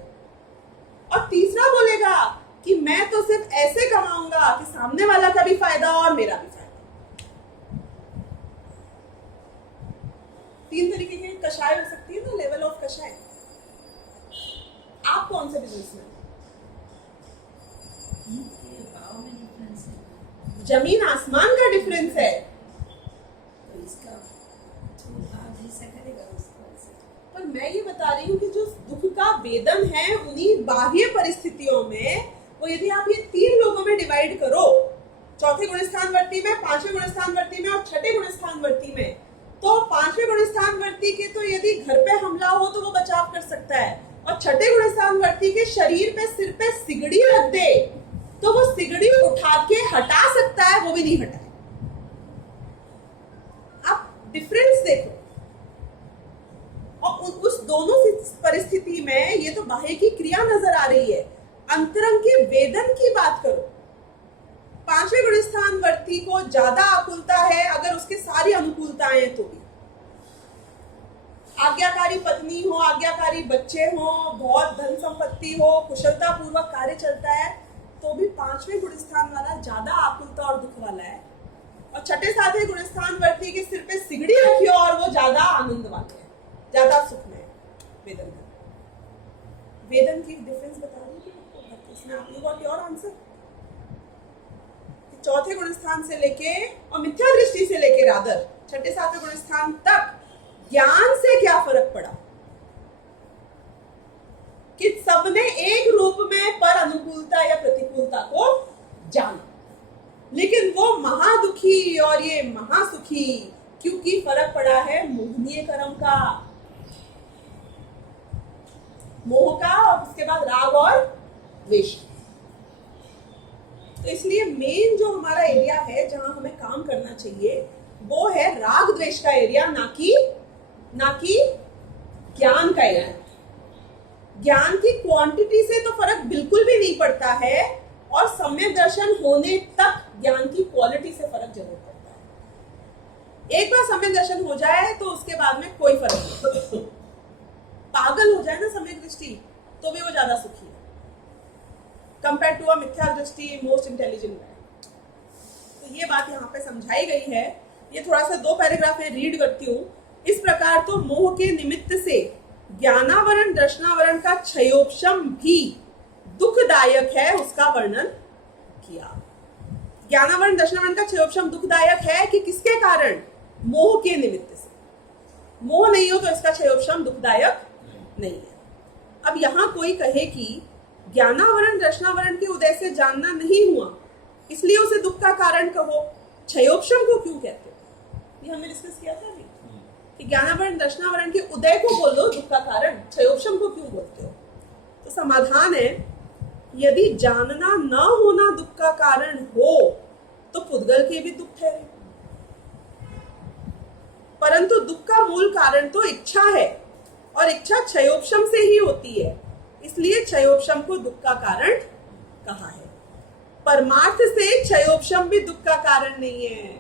और तीसरा बोलेगा कि मैं तो सिर्फ ऐसे कमाऊंगा कि सामने वाला का भी फायदा हो और मेरा भी फायदा। 3 तरीके की कषाय हो सकती है ना, लेवल ऑफ कषाय। आप कौन से बिजनेसमैन? भाव में डिफरेंस है, जमीन आसमान का डिफरेंस है। तो इसका जो भाव जैसा करेगा उसको वैसा। पर मैं ये बता रही हूँ कि जो दुख का वेदन है उन्हीं बाह्य परिस्थितियों में, वो यदि आप ये 3 लोगों में डिवाइड करो, चौथे गुणस्थान वर्ती में, 5वें गुणस्थान वर्ती में और 6ठे गुणस्थान वर्ती में, तो 5वें गुणस्थान वर्ती के तो यदि घर पे हमला हो तो वो बचाव कर सकता है, और 6ठे गुणस्थान वर्ती के शरीर पे, सिर पे सिगड़ी रख दे तो वो सिगड़ी उठा के हटा सकता है, वो भी नहीं हटाए। आप डिफरेंस देखो। और उस दोनों परिस्थिति में ये तो बाह्य की क्रिया नजर आ रही है, अंतरंग के वेदन की बात करो। 5वें गुणस्थान वर्ती को ज्यादा आकुलता है, अगर उसके सारी अनुकूलताएं हैं तो भी। आज्ञाकारी पत्नी हो, आज्ञाकारी बच्चे हो, बहुत धन संपत्ति हो, कुशलता पूर्वक कार्य चलता है, तो भी 5वें गुणस्थान वाला ज्यादा आकुलता और दुख वाला है, और 6ठे 7वें गुणस्थान वर्ती के सिर पे सिगड़ी रखी हो और वो ज्यादा आनंद वाले है, ज्यादा सुख में वेदन का। वेदन की डिफरेंस बता रही हूँ, इसमें आप लोग और आंसर। चौथे गुणस्थान से लेके और मिथ्या दृष्टि से लेके रादर 6ठे 7वें गुणस्थान तक ज्ञान से क्या फर्क पड़ा? कि सबने एक रूप में पर अनुकूलता या प्रतिकूलता को जाना, लेकिन वो महादुखी और ये महासुखी, क्योंकि फर्क पड़ा है मोहनीय कर्म का, मोह का, और उसके बाद राग और द्वेष। तो इसलिए मेन जो हमारा एरिया है जहां हमें काम करना चाहिए वो है राग द्वेष का एरिया, ना कि ज्ञान का एरिया। ज्ञान की क्वांटिटी से तो फर्क बिल्कुल भी नहीं पड़ता है, और सम्यक दर्शन होने तक ज्ञान की क्वालिटी से फर्क जरूर पड़ता है। एक बार सम्यक दर्शन हो जाए तो उसके बाद में कोई फर्क नहीं। the most intelligent guy. तो ये बात यहाँ पे समझाई गई है. ये थोड़ा सा 2 पैराग्राफ में रीड करती हूँ. इस प्रकार तो मोह के निमित्त से ज्ञानावरण दर्शनावरण का क्षयोपशम भी दुखदायक है, उसका वर्णन किया. ज्ञानावरण दर्शनावरण का क्षयोपशम दुखदायक है कि किसके कारण? मोह के निमित्त से. मोह नहीं हो तो इसका क्षयोपशम दुखदायक नहीं है. अब यहाँ कोई कहे कि ज्ञानावरण दर्शनावरण के उदय से जानना नहीं हुआ, इसलिए उसे दुख का कारण कहो, क्षयोपशम को क्यों कहते हो? ये हमने डिस्कस किया था अभी कि ज्ञानावरण दर्शनावरण के उदय को बोलो दुख का कारण, क्षयोपशम को क्यों बोलते हो? तो समाधान है, यदि जानना न होना दुख का कारण हो तो पुद्गल के भी दुख ठहरे, परंतु दुख का मूल कारण तो इच्छा है और इच्छा क्षयोपशम से ही होती है, इसलिए क्षयोपशम को दुख का कारण कहा है. परमार्थ से क्षयोपशम भी दुख का कारण नहीं है.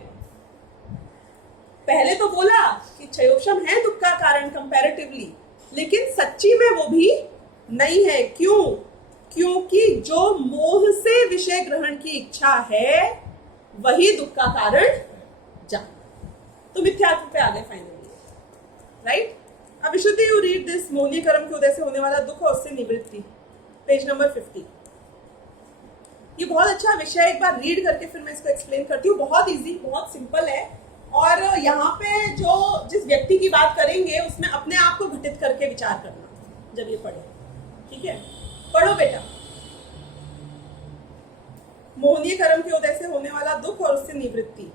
पहले तो बोला कि क्षयोपशम है दुख का कारण कंपैरेटिवली, लेकिन सच्ची में वो भी नहीं है. क्यों? क्योंकि जो मोह से विषय ग्रहण की इच्छा है वही दुख का कारण जान. तो मिथ्यात्व पे आ गए फाइनली, राइट? अब विशुद्धि यू रीड दिस. मोहनीय कर्म के उदय से होने वाला दुख और उससे निवृत्ति, पेज नंबर 50. ये बहुत अच्छा विषय है, एक बार रीड करके फिर मैं इसको एक्सप्लेन करती हूँ. बहुत इजी, बहुत सिंपल है. और यहाँ पे जो जिस व्यक्ति की बात करेंगे उसमें अपने आप को घटित करके विचार करना जब ये पढ़े. ठीक है, पढ़ो बेटा. मोहनीय कर्म के उदय से होने वाला दुख और उससे निवृत्ति.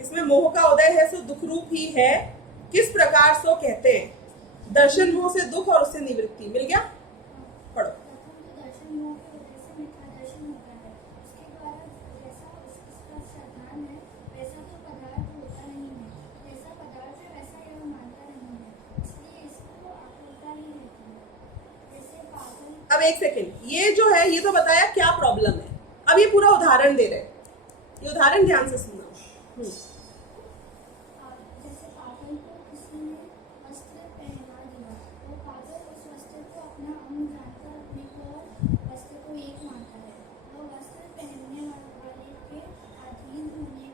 इसमें मोह का उदय है सो दुख रूप ही है. किस प्रकार सो कहते हैं? दर्शन मोह से दुख और उससे निवृत्ति. मिल गया? पढ़ो. दर्शन मोह के उदय से मिथ्या दर्शन होता है. उसके द्वारा जैसा उसका साधन है वैसा तो पदार्थ होता नहीं है. जैसा पदार्थ है वैसा यह मानता नहीं है, इसलिए इसको आकुलता ही रहती है. जैसे पागल. अब एक सेकेंड, ये जो है ये तो बताया क्या प्रॉब्लम है. अब ये पूरा उदाहरण दे रहे हैं. ये उदाहरण ध्यान से सुनना. जैसे पागल को किसी ने वस्त्र पहना दिया, वो पागल उस वस्त्र को अपना अंग जानकर अपने को वस्त्र को एक मानता है. वो वस्त्र पहनने वाले के अधीन होने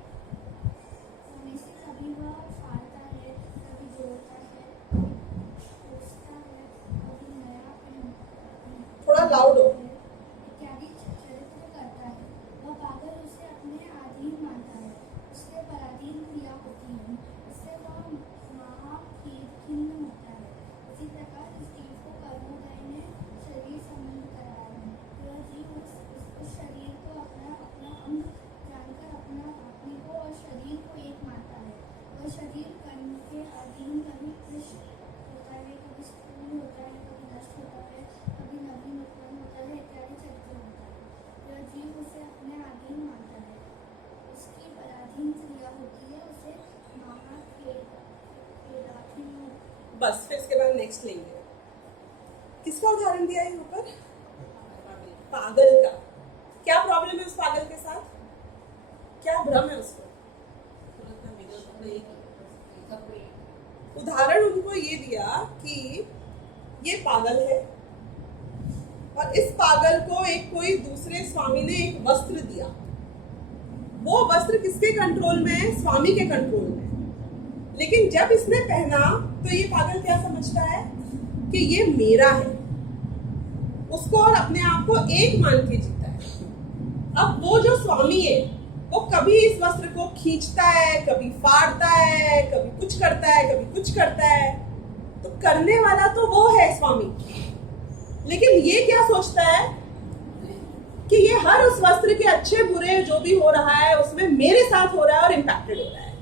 से कभी वह फाड़ता है, कभी जोड़ता है, कभी खोजता है, कभी नया पहनता. थोड़ा लाउड हो. इत्यादि चरित्र करता है. वह पागल उसे अपने अधीन मानता है, उसके पराधीन क्रिया होती है, इससे वह महाखिन्न होता है. इसी प्रकार इस जीव को कर्मोदय ने शरीर संबंध कराया है. यह जीव उस शरीर को अपना अंग जानकर अपने को और शरीर को एक मानता है. वह शरीर कर्म के अधीन कभी कृष्ण होता है, कभी स्थूल होता है, कभी नष्ट होता है, कभी नवीन उत्पन्न होता है, इत्यादि चरित्र होता है. यह जीव उसे अपने अधीन मानता है, उसकी पराधीन क्रिया होती है, उसे महाखेदाखिन्न. बस फिर इसके बाद नेक्स्ट लेंगे. किसका उदाहरण दिया है यहाँ पर? पागल का. क्या प्रॉब्लम है उस पागल के साथ? क्या भ्रम है उसको? उदाहरण उनको ये दिया कि ये पागल है और इस पागल को एक कोई दूसरे स्वामी ने एक वस्त्र दिया. वो वस्त्र किसके कंट्रोल में है? स्वामी के कंट्रोल में. लेकिन जब इसने पहना तो ये पागल क्या समझता है कि ये मेरा है. उसको और अपने आप को एक मान के जीता है. अब वो जो स्वामी है वो कभी इस वस्त्र को खींचता है, कभी फाड़ता है, कभी कुछ करता है, कभी कुछ करता है. तो करने वाला तो वो है स्वामी, लेकिन ये क्या सोचता है कि ये हर उस वस्त्र के अच्छे बुरे जो भी हो रहा है उसमें मेरे साथ हो रहा है और इम्पैक्टेड हो रहा है.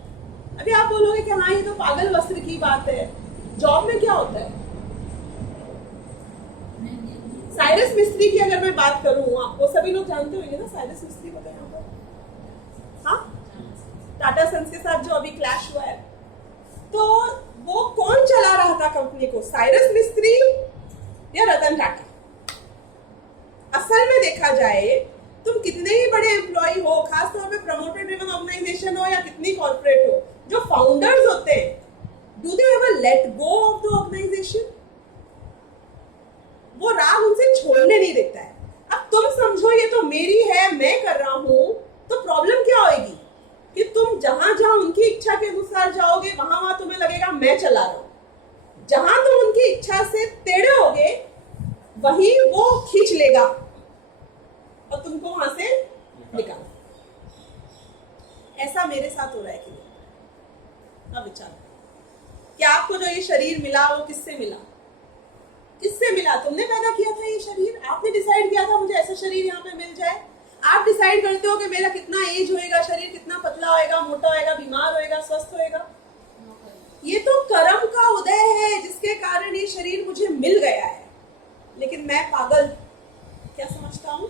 अभी आप बोलोगे कि हाँ ये तो पागल वस्त्र की बात है. जॉब में क्या होता है? साइरस मिस्त्री की अगर मैं बात करूं, आपको सभी लोग जानते होंगे ना साइरस मिस्त्री को. यहाँ पर हाँ, टाटा सन्स के साथ जो अभी क्लैश हुआ है, तो वो कौन चला रहा था कंपनी को? साइरस मिस्त्री या रतन टाटा? असल में देखा जाए तुम कितने ही बड़े एम्प्लॉय हो, खासतौर पे प्रमोटर ड्रिवन ऑर्गेनाइजेशन हो या कितनी कॉर्पोरेट हो, जो फाउंडर्स होते हैं, do they ever let go of the organisation? वो राग उनसे छोड़ने नहीं देता है. अब तुम समझो ये तो मेरी है, मैं चला रहा हूं। जहां तुम उनकी इच्छा से टेढ़े होगे वहीं वो खींच लेगा और तुमको वहां से निकाल। ऐसा मेरे साथ हो रहा है कि नहीं? अब विचार, क्या आपको जो ये शरीर मिला वो किससे मिला? किससे मिला? तुमने पैदा किया था ये शरीर, आपने डिसाइड किया था मुझे ऐसा शरीर यहाँ पे मिल जाए। आप डिसाइड करते हो कि मेरा कितना एज होएगा, शरीर कितना पतला होएगा, मोटा होएगा, बीमार होएगा, स्वस्थ होएगा। ये तो कर्म का उदय है जिसके कारण ये शरीर मुझे मिल गया है। लेकिन मैं पागल क्या समझता हूँ?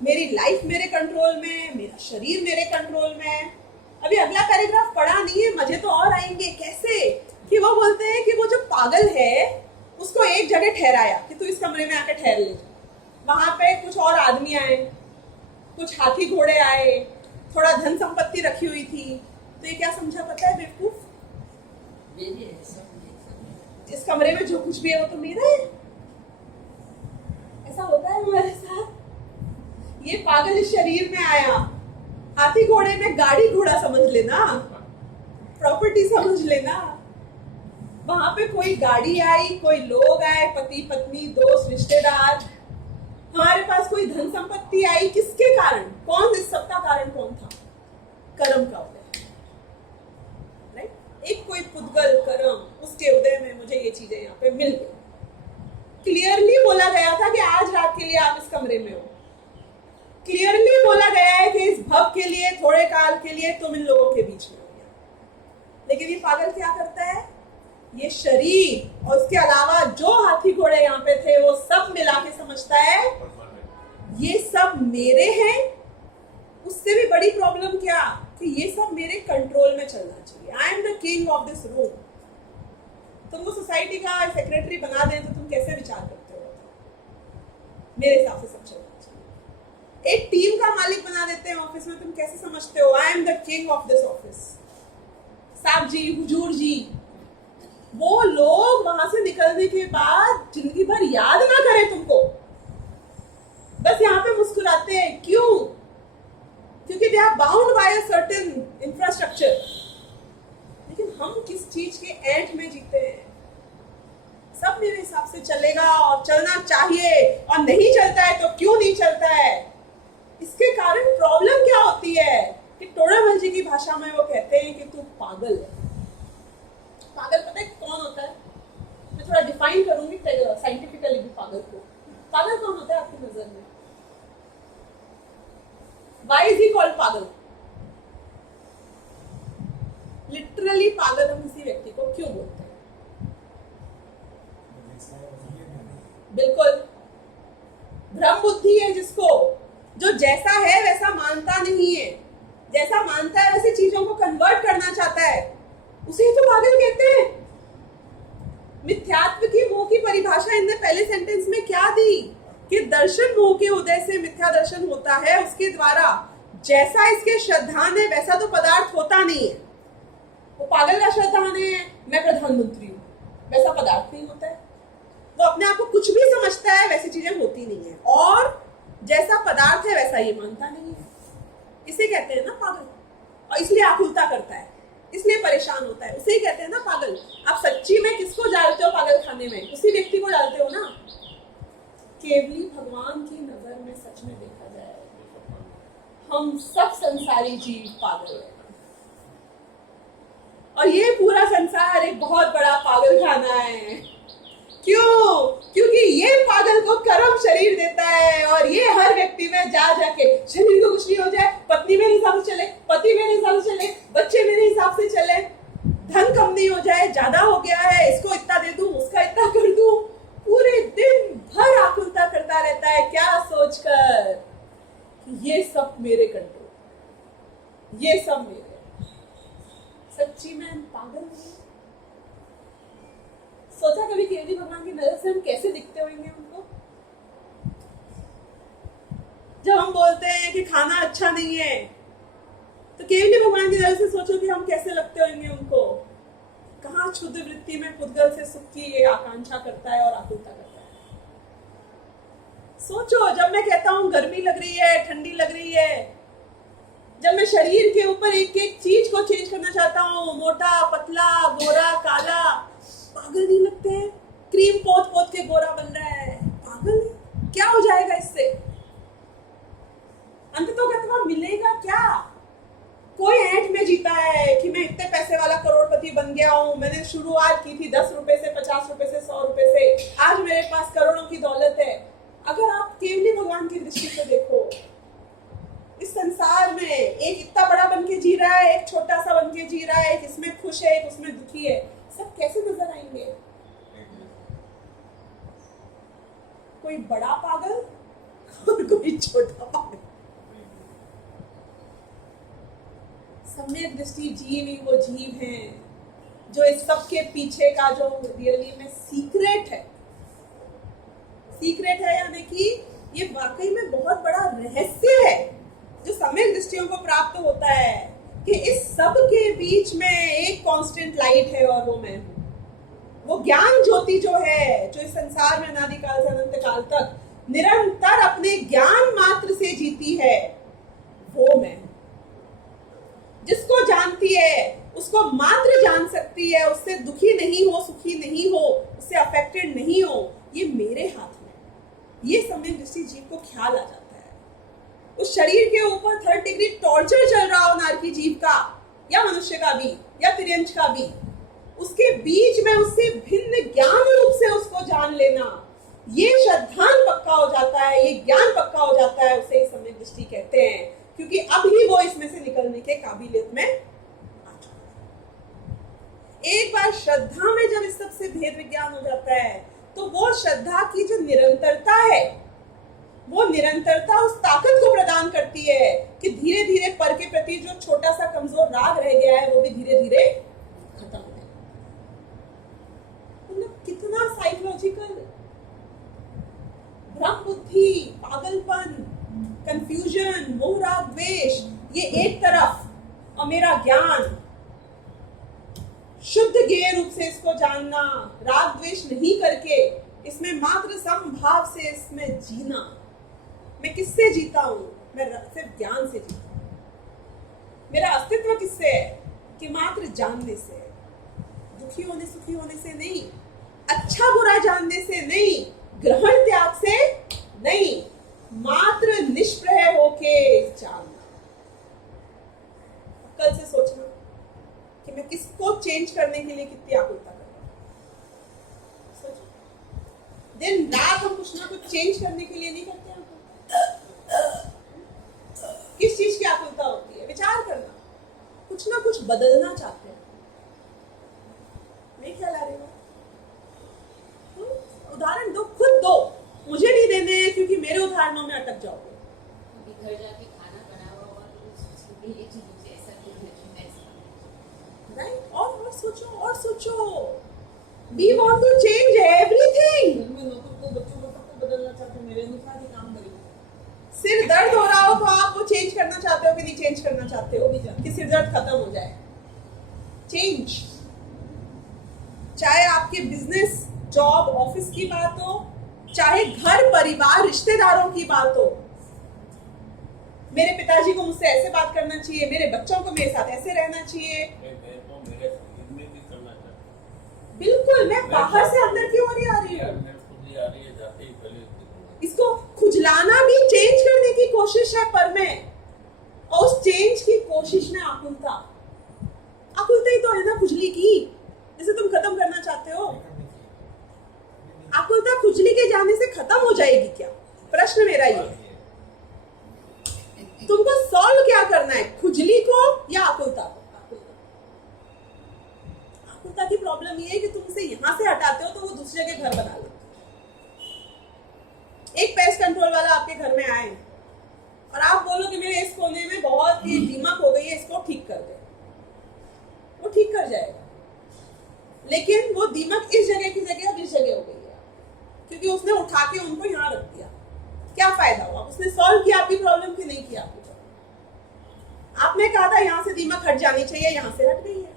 मेरी लाइफ मेरे कंट्रोल में, मेरा शरीर मेरे कंट्रोल में। अभी अगला पैराग्राफ पढ़ा नहीं है, मजे तो और आएंगे। कैसे कि वो बोलते हैं कि वो जो पागल है उसको एक जगह ठहराया कि तू इस कमरे में आके ठहर ले। वहां पे कुछ और आदमी आए, कुछ हाथी घोड़े आए, थोड़ा धन संपत्ति रखी हुई थी। तो ये क्या समझा पता है बेवकूफ? इस कमरे में जो कुछ भी है वो तो मेरा है। ऐसा होता है हमारे साथ। ये पागल इस शरीर में आया, हाथी घोड़े में गाड़ी घोड़ा समझ लेना, प्रॉपर्टी समझ लेना। वहां पे कोई गाड़ी आई, कोई लोग आए, पति पत्नी दोस्त रिश्तेदार, हमारे पास कोई धन संपत्ति आई। किसके कारण? कौन इस सब का कारण कौन था? कर्म का उदय, राइट? एक कोई पुद्गल कर्म, उसके उदय में मुझे ये चीजें यहाँ पे मिल गई। क्लियरली बोला गया था कि आज रात के लिए आप इस कमरे में हो। क्लियरली बोला गया है कि इस भव के लिए, थोड़े काल के लिए तुम इन लोगों के बीच में हो। लेकिन ये पागल क्या करता है? ये शरीर और उसके अलावा जो हाथी घोड़े यहाँ पे थे वो सब मिला के समझता है ये सब मेरे हैं। उससे भी बड़ी प्रॉब्लम क्या कि ये सब मेरे कंट्रोल में चलना चाहिए। I am the king of this room. तुमको सोसाइटी का सेक्रेटरी बना दें तो तुम कैसे विचार करते हो? मेरे हिसाब से सब चलना चाहिए। एक टीम का मालिक बना देते हैं ऑफिस में, तुम कैसे समझते हो I am the king of this office? साहब जी, हुजूर जी, वो लोग वहां से निकलने के बाद जिंदगी भर याद ना करें तुमको, बस यहाँ पे मुस्कुराते हैं। क्यों? क्योंकि they are bound by a certain infrastructure. लेकिन हम किस चीज के ऐंठ में जीते हैं? सब मेरे हिसाब से चलेगा और चलना चाहिए, और नहीं चलता है तो क्यों नहीं चलता है? इसके कारण प्रॉब्लम क्या होती है कि टोडामल जी की भाषा में वो कहते हैं कि तू पागल है। पागल पता है कौन होता है? मैं थोड़ा डिफाइन करूंगी साइंटिफिकली भी पागल को। पागल कौन होता है आपकी नजर में? Why is he called पागल? लिटरली पागल हम किसी व्यक्ति को क्यों बोलते हैं? बिल्कुल भ्रम बुद्धि है जिसको, जो जैसा है वैसा मानता नहीं है, जैसा मानता है वैसे चीजों को कन्वर्ट करना चाहता है, उसे तो पागल कहते हैं। मिथ्यात्व की मोह की परिभाषा इनने पहले सेंटेंस में क्या दी कि दर्शन मोह के उदय से मिथ्या दर्शन होता है, उसके द्वारा जैसा इसके श्रद्धान है वैसा तो पदार्थ होता नहीं है। वो पागल का श्रद्धान है मैं प्रधानमंत्री हूँ, वैसा पदार्थ नहीं होता है। वो अपने आप को कुछ भी समझता है, वैसी चीजें होती नहीं है, और जैसा पदार्थ है वैसा ये मानता नहीं है। इसे कहते हैं ना पागल। और इसलिए आकुलता करता है, इसलिए परेशान होता है, उसे ही कहते हैं ना पागल। आप सच्ची में किसको डालते हो पागल खाने में? उसी व्यक्ति को डालते हो ना। केवली भगवान की नजर में सच में देखा जाए हम सब संसारी जीव पागल हैं, और ये पूरा संसार एक बहुत बड़ा पागल खाना है। क्यों? क्योंकि ये पागल को कर्म शरीर देता है, और ये हर व्यक्ति में जा जाके शरीर को कुछ नहीं हो जाए, पत्नी मेरे हिसाब से चले, पति मेरे हिसाब से चले, बच्चे मेरे हिसाब से चले, धन कम नहीं हो जाए, ज्यादा हो गया है, इसको इतना दे दूं, उसका इतना कर दूं। पूरे दिन भर आकुलता करता रहता है, क्या सोचकर ये सब मेरे कंट्रोल, ये सब मेरे। सच्ची में हम पागल नहीं। सोचा कभी केवली भगवान की नजर से हम कैसे दिखते होंगे उनको? जब हम बोलते हैं कि खाना अच्छा नहीं है, तो केवली भगवान की नजर से सोचो कि हम कैसे लगते होंगे उनको। कहाँ क्षुद्र वृत्ति में पुद्गल से सुख की ये आकांक्षा करता है और आकुलता करता है। सोचो, जब मैं कहता हूं गर्मी लग रही है, ठंडी लग रही है, जब मैं शरीर के ऊपर एक एक चीज को चेंज करना चाहता हूँ, मोटा पतला गोरा काला, पागल नहीं लगते हैं? क्रीम पोत पोत के गोरा बन रहा है, पागल है? क्या हो जाएगा इससे? अंततोगत्वा मिलेगा क्या? कोई ऐंठ में जीता है कि मैं इतने पैसे वाला करोड़पति बन गया हूं, मैंने शुरुआत की थी 10 रुपए से, 50 रुपए से, 100 रुपए से, आज मेरे पास करोड़ों की दौलत है। अगर आप केवली भगवान की दृष्टि से देखो, इस संसार में एक इतना बड़ा बन के जी रहा है, एक छोटा सा बन के जी रहा है, एक इसमें खुश है, एक उसमें दुखी है, सब कैसे नजर आएंगे? कोई बड़ा पागल और कोई छोटा पागल। सम्यक दृष्टि जीव ही वो जीव हैं जो इस सब के पीछे का जो रियली में सीक्रेट है यानी कि ये वाकई में बहुत बड़ा रहस्य है जो सम्यक दृष्टियों को प्राप्त होता है कि इस सब के बीच में एक कांस्टेंट लाइट है और वो मैं हूं। वो ज्ञान ज्योति जो है, जो इस संसार में अनादिकाल से अनंत काल तक निरंतर अपने ज्ञान मात्र से जीती है, वो मैं हूं। जिसको जानती है उसको मात्र जान सकती है, उससे दुखी नहीं हो, सुखी नहीं हो, उससे अफेक्टेड नहीं हो, ये मेरे हाथ में। ये सम्यक दृष्टि जीव को ख्याल आ जाता है। उस शरीर के ऊपर 3rd डिग्री टॉर्चर चल रहा हो नारकी जीव का या मनुष्य का भी या तिर्यंश का भी, उसके बीच में उससे भिन्न ज्ञान रूप से उसको जान लेना, ये श्रद्धान पक्का हो जाता है, ये ज्ञान पक्का हो जाता है, उसे सम्यक दृष्टि कहते हैं, क्योंकि अब ही वो इसमें से निकलने के काबिलियत में आ चुका है। एक बार श्रद्धा में जब इस सब से भेद विज्ञान हो जाता है, तो वो श्रद्धा की जो निरंतरता है, वो निरंतरता उस ताकत को प्रदान करती है कि धीरे धीरे पर के प्रति जो छोटा सा कमजोर राग रह गया है, वो भी धीरे धीरे खत्म हो जाएगा। मतलब कितना साइकोलॉजिकल भ्रम बुद्धि, पागलपन, कंफ्यूजन, मोह राग द्वेष, ये एक तरफ, और मेरा ज्ञान शुद्ध ज्ञेय रूप से इसको जानना, राग द्वेष नहीं करके इसमें मात्र समभाव से इसमें जीना। मैं किससे जीता हूं? मैं सिर्फ ज्ञान से जीता हूं। मेरा अस्तित्व किससे है? कि मात्र जानने से, दुखी होने सुखी होने से नहीं, अच्छा बुरा जानने से नहीं, ग्रहण त्याग से नहीं, मात्र निष्प्रय होके जानना। कल से सोचना कि मैं किसको चेंज करने के लिए कितनी आकुलता कर रहा हूं। सोचो, दिन रात हम कुछ ना कुछ चेंज करने के लिए नहीं करते हैं। किस चीज की आकुलता होती है? विचार करना, कुछ ना कुछ बदलना चाहते हैं। नहीं ख्याल आ रही हो? उदाहरण दो, खुद दो, मुझे नहीं देने क्योंकि मेरे उदाहरणों में अटक जाओगे। अभी घर जाके खाना बना हुआ होगा तो सोचोगे ये चीज मुझे ऐसा क्यों है, राइट? और सोचो, we want to change everything। बच्चों को बदलना चाहते हो, मेरे अनुसार ही काम करेंगे। सिर दर्द हो रहा हो तो आप वो चेंज करना चाहते हो कि नहीं चेंज करना चाहते हो कि सिर दर्द खत्म हो जाए? चेंज, चाहे आपके बिजनेस, जॉब, ऑफिस की बात हो, चाहे घर परिवार रिश्तेदारों की बात हो। मेरे पिताजी को मुझसे ऐसे बात करना चाहिए, मेरे बच्चों को मेरे साथ ऐसे रहना चाहिए। मेरे शरीर में भी करना चाहता हूं। बिल्कुल, मैं बाहर से अंदर की ओर ही आ रही हूँ। इसको खुजलाना भी चेंज करने की कोशिश है पर में, और उस चेंज की कोशिश में आकुलता ही तो है ना खुजली की, जिसे तुम खत्म करना चाहते हो। आकुलता खुजली के जाने से खत्म हो जाएगी क्या? प्रश्न मेरा ये, तुमको सॉल्व क्या करना है, खुजली को या आकुलता को? आकुलता की प्रॉब्लम ये है कि तुम उसे यहां से हटाते हो तो वो दूसरी जगह घर बना लेते। एक पेस्ट कंट्रोल वाला आपके घर में आए और आप बोलो कि मेरे इस कोने में बहुत ही दीमक हो गई है, इसको ठीक कर दे। वो ठीक कर जाएगा, लेकिन वो दीमक इस जगह की जगह अब इस जगह हो गई है क्योंकि उसने उठा के उनको यहाँ रख दिया। क्या फायदा हुआ? उसने सॉल्व किया आपकी प्रॉब्लम की नहीं किया आपकी प्रॉब्लम। आपने कहा था यहाँ से दीमक हट जानी चाहिए, यहाँ से हट गई है,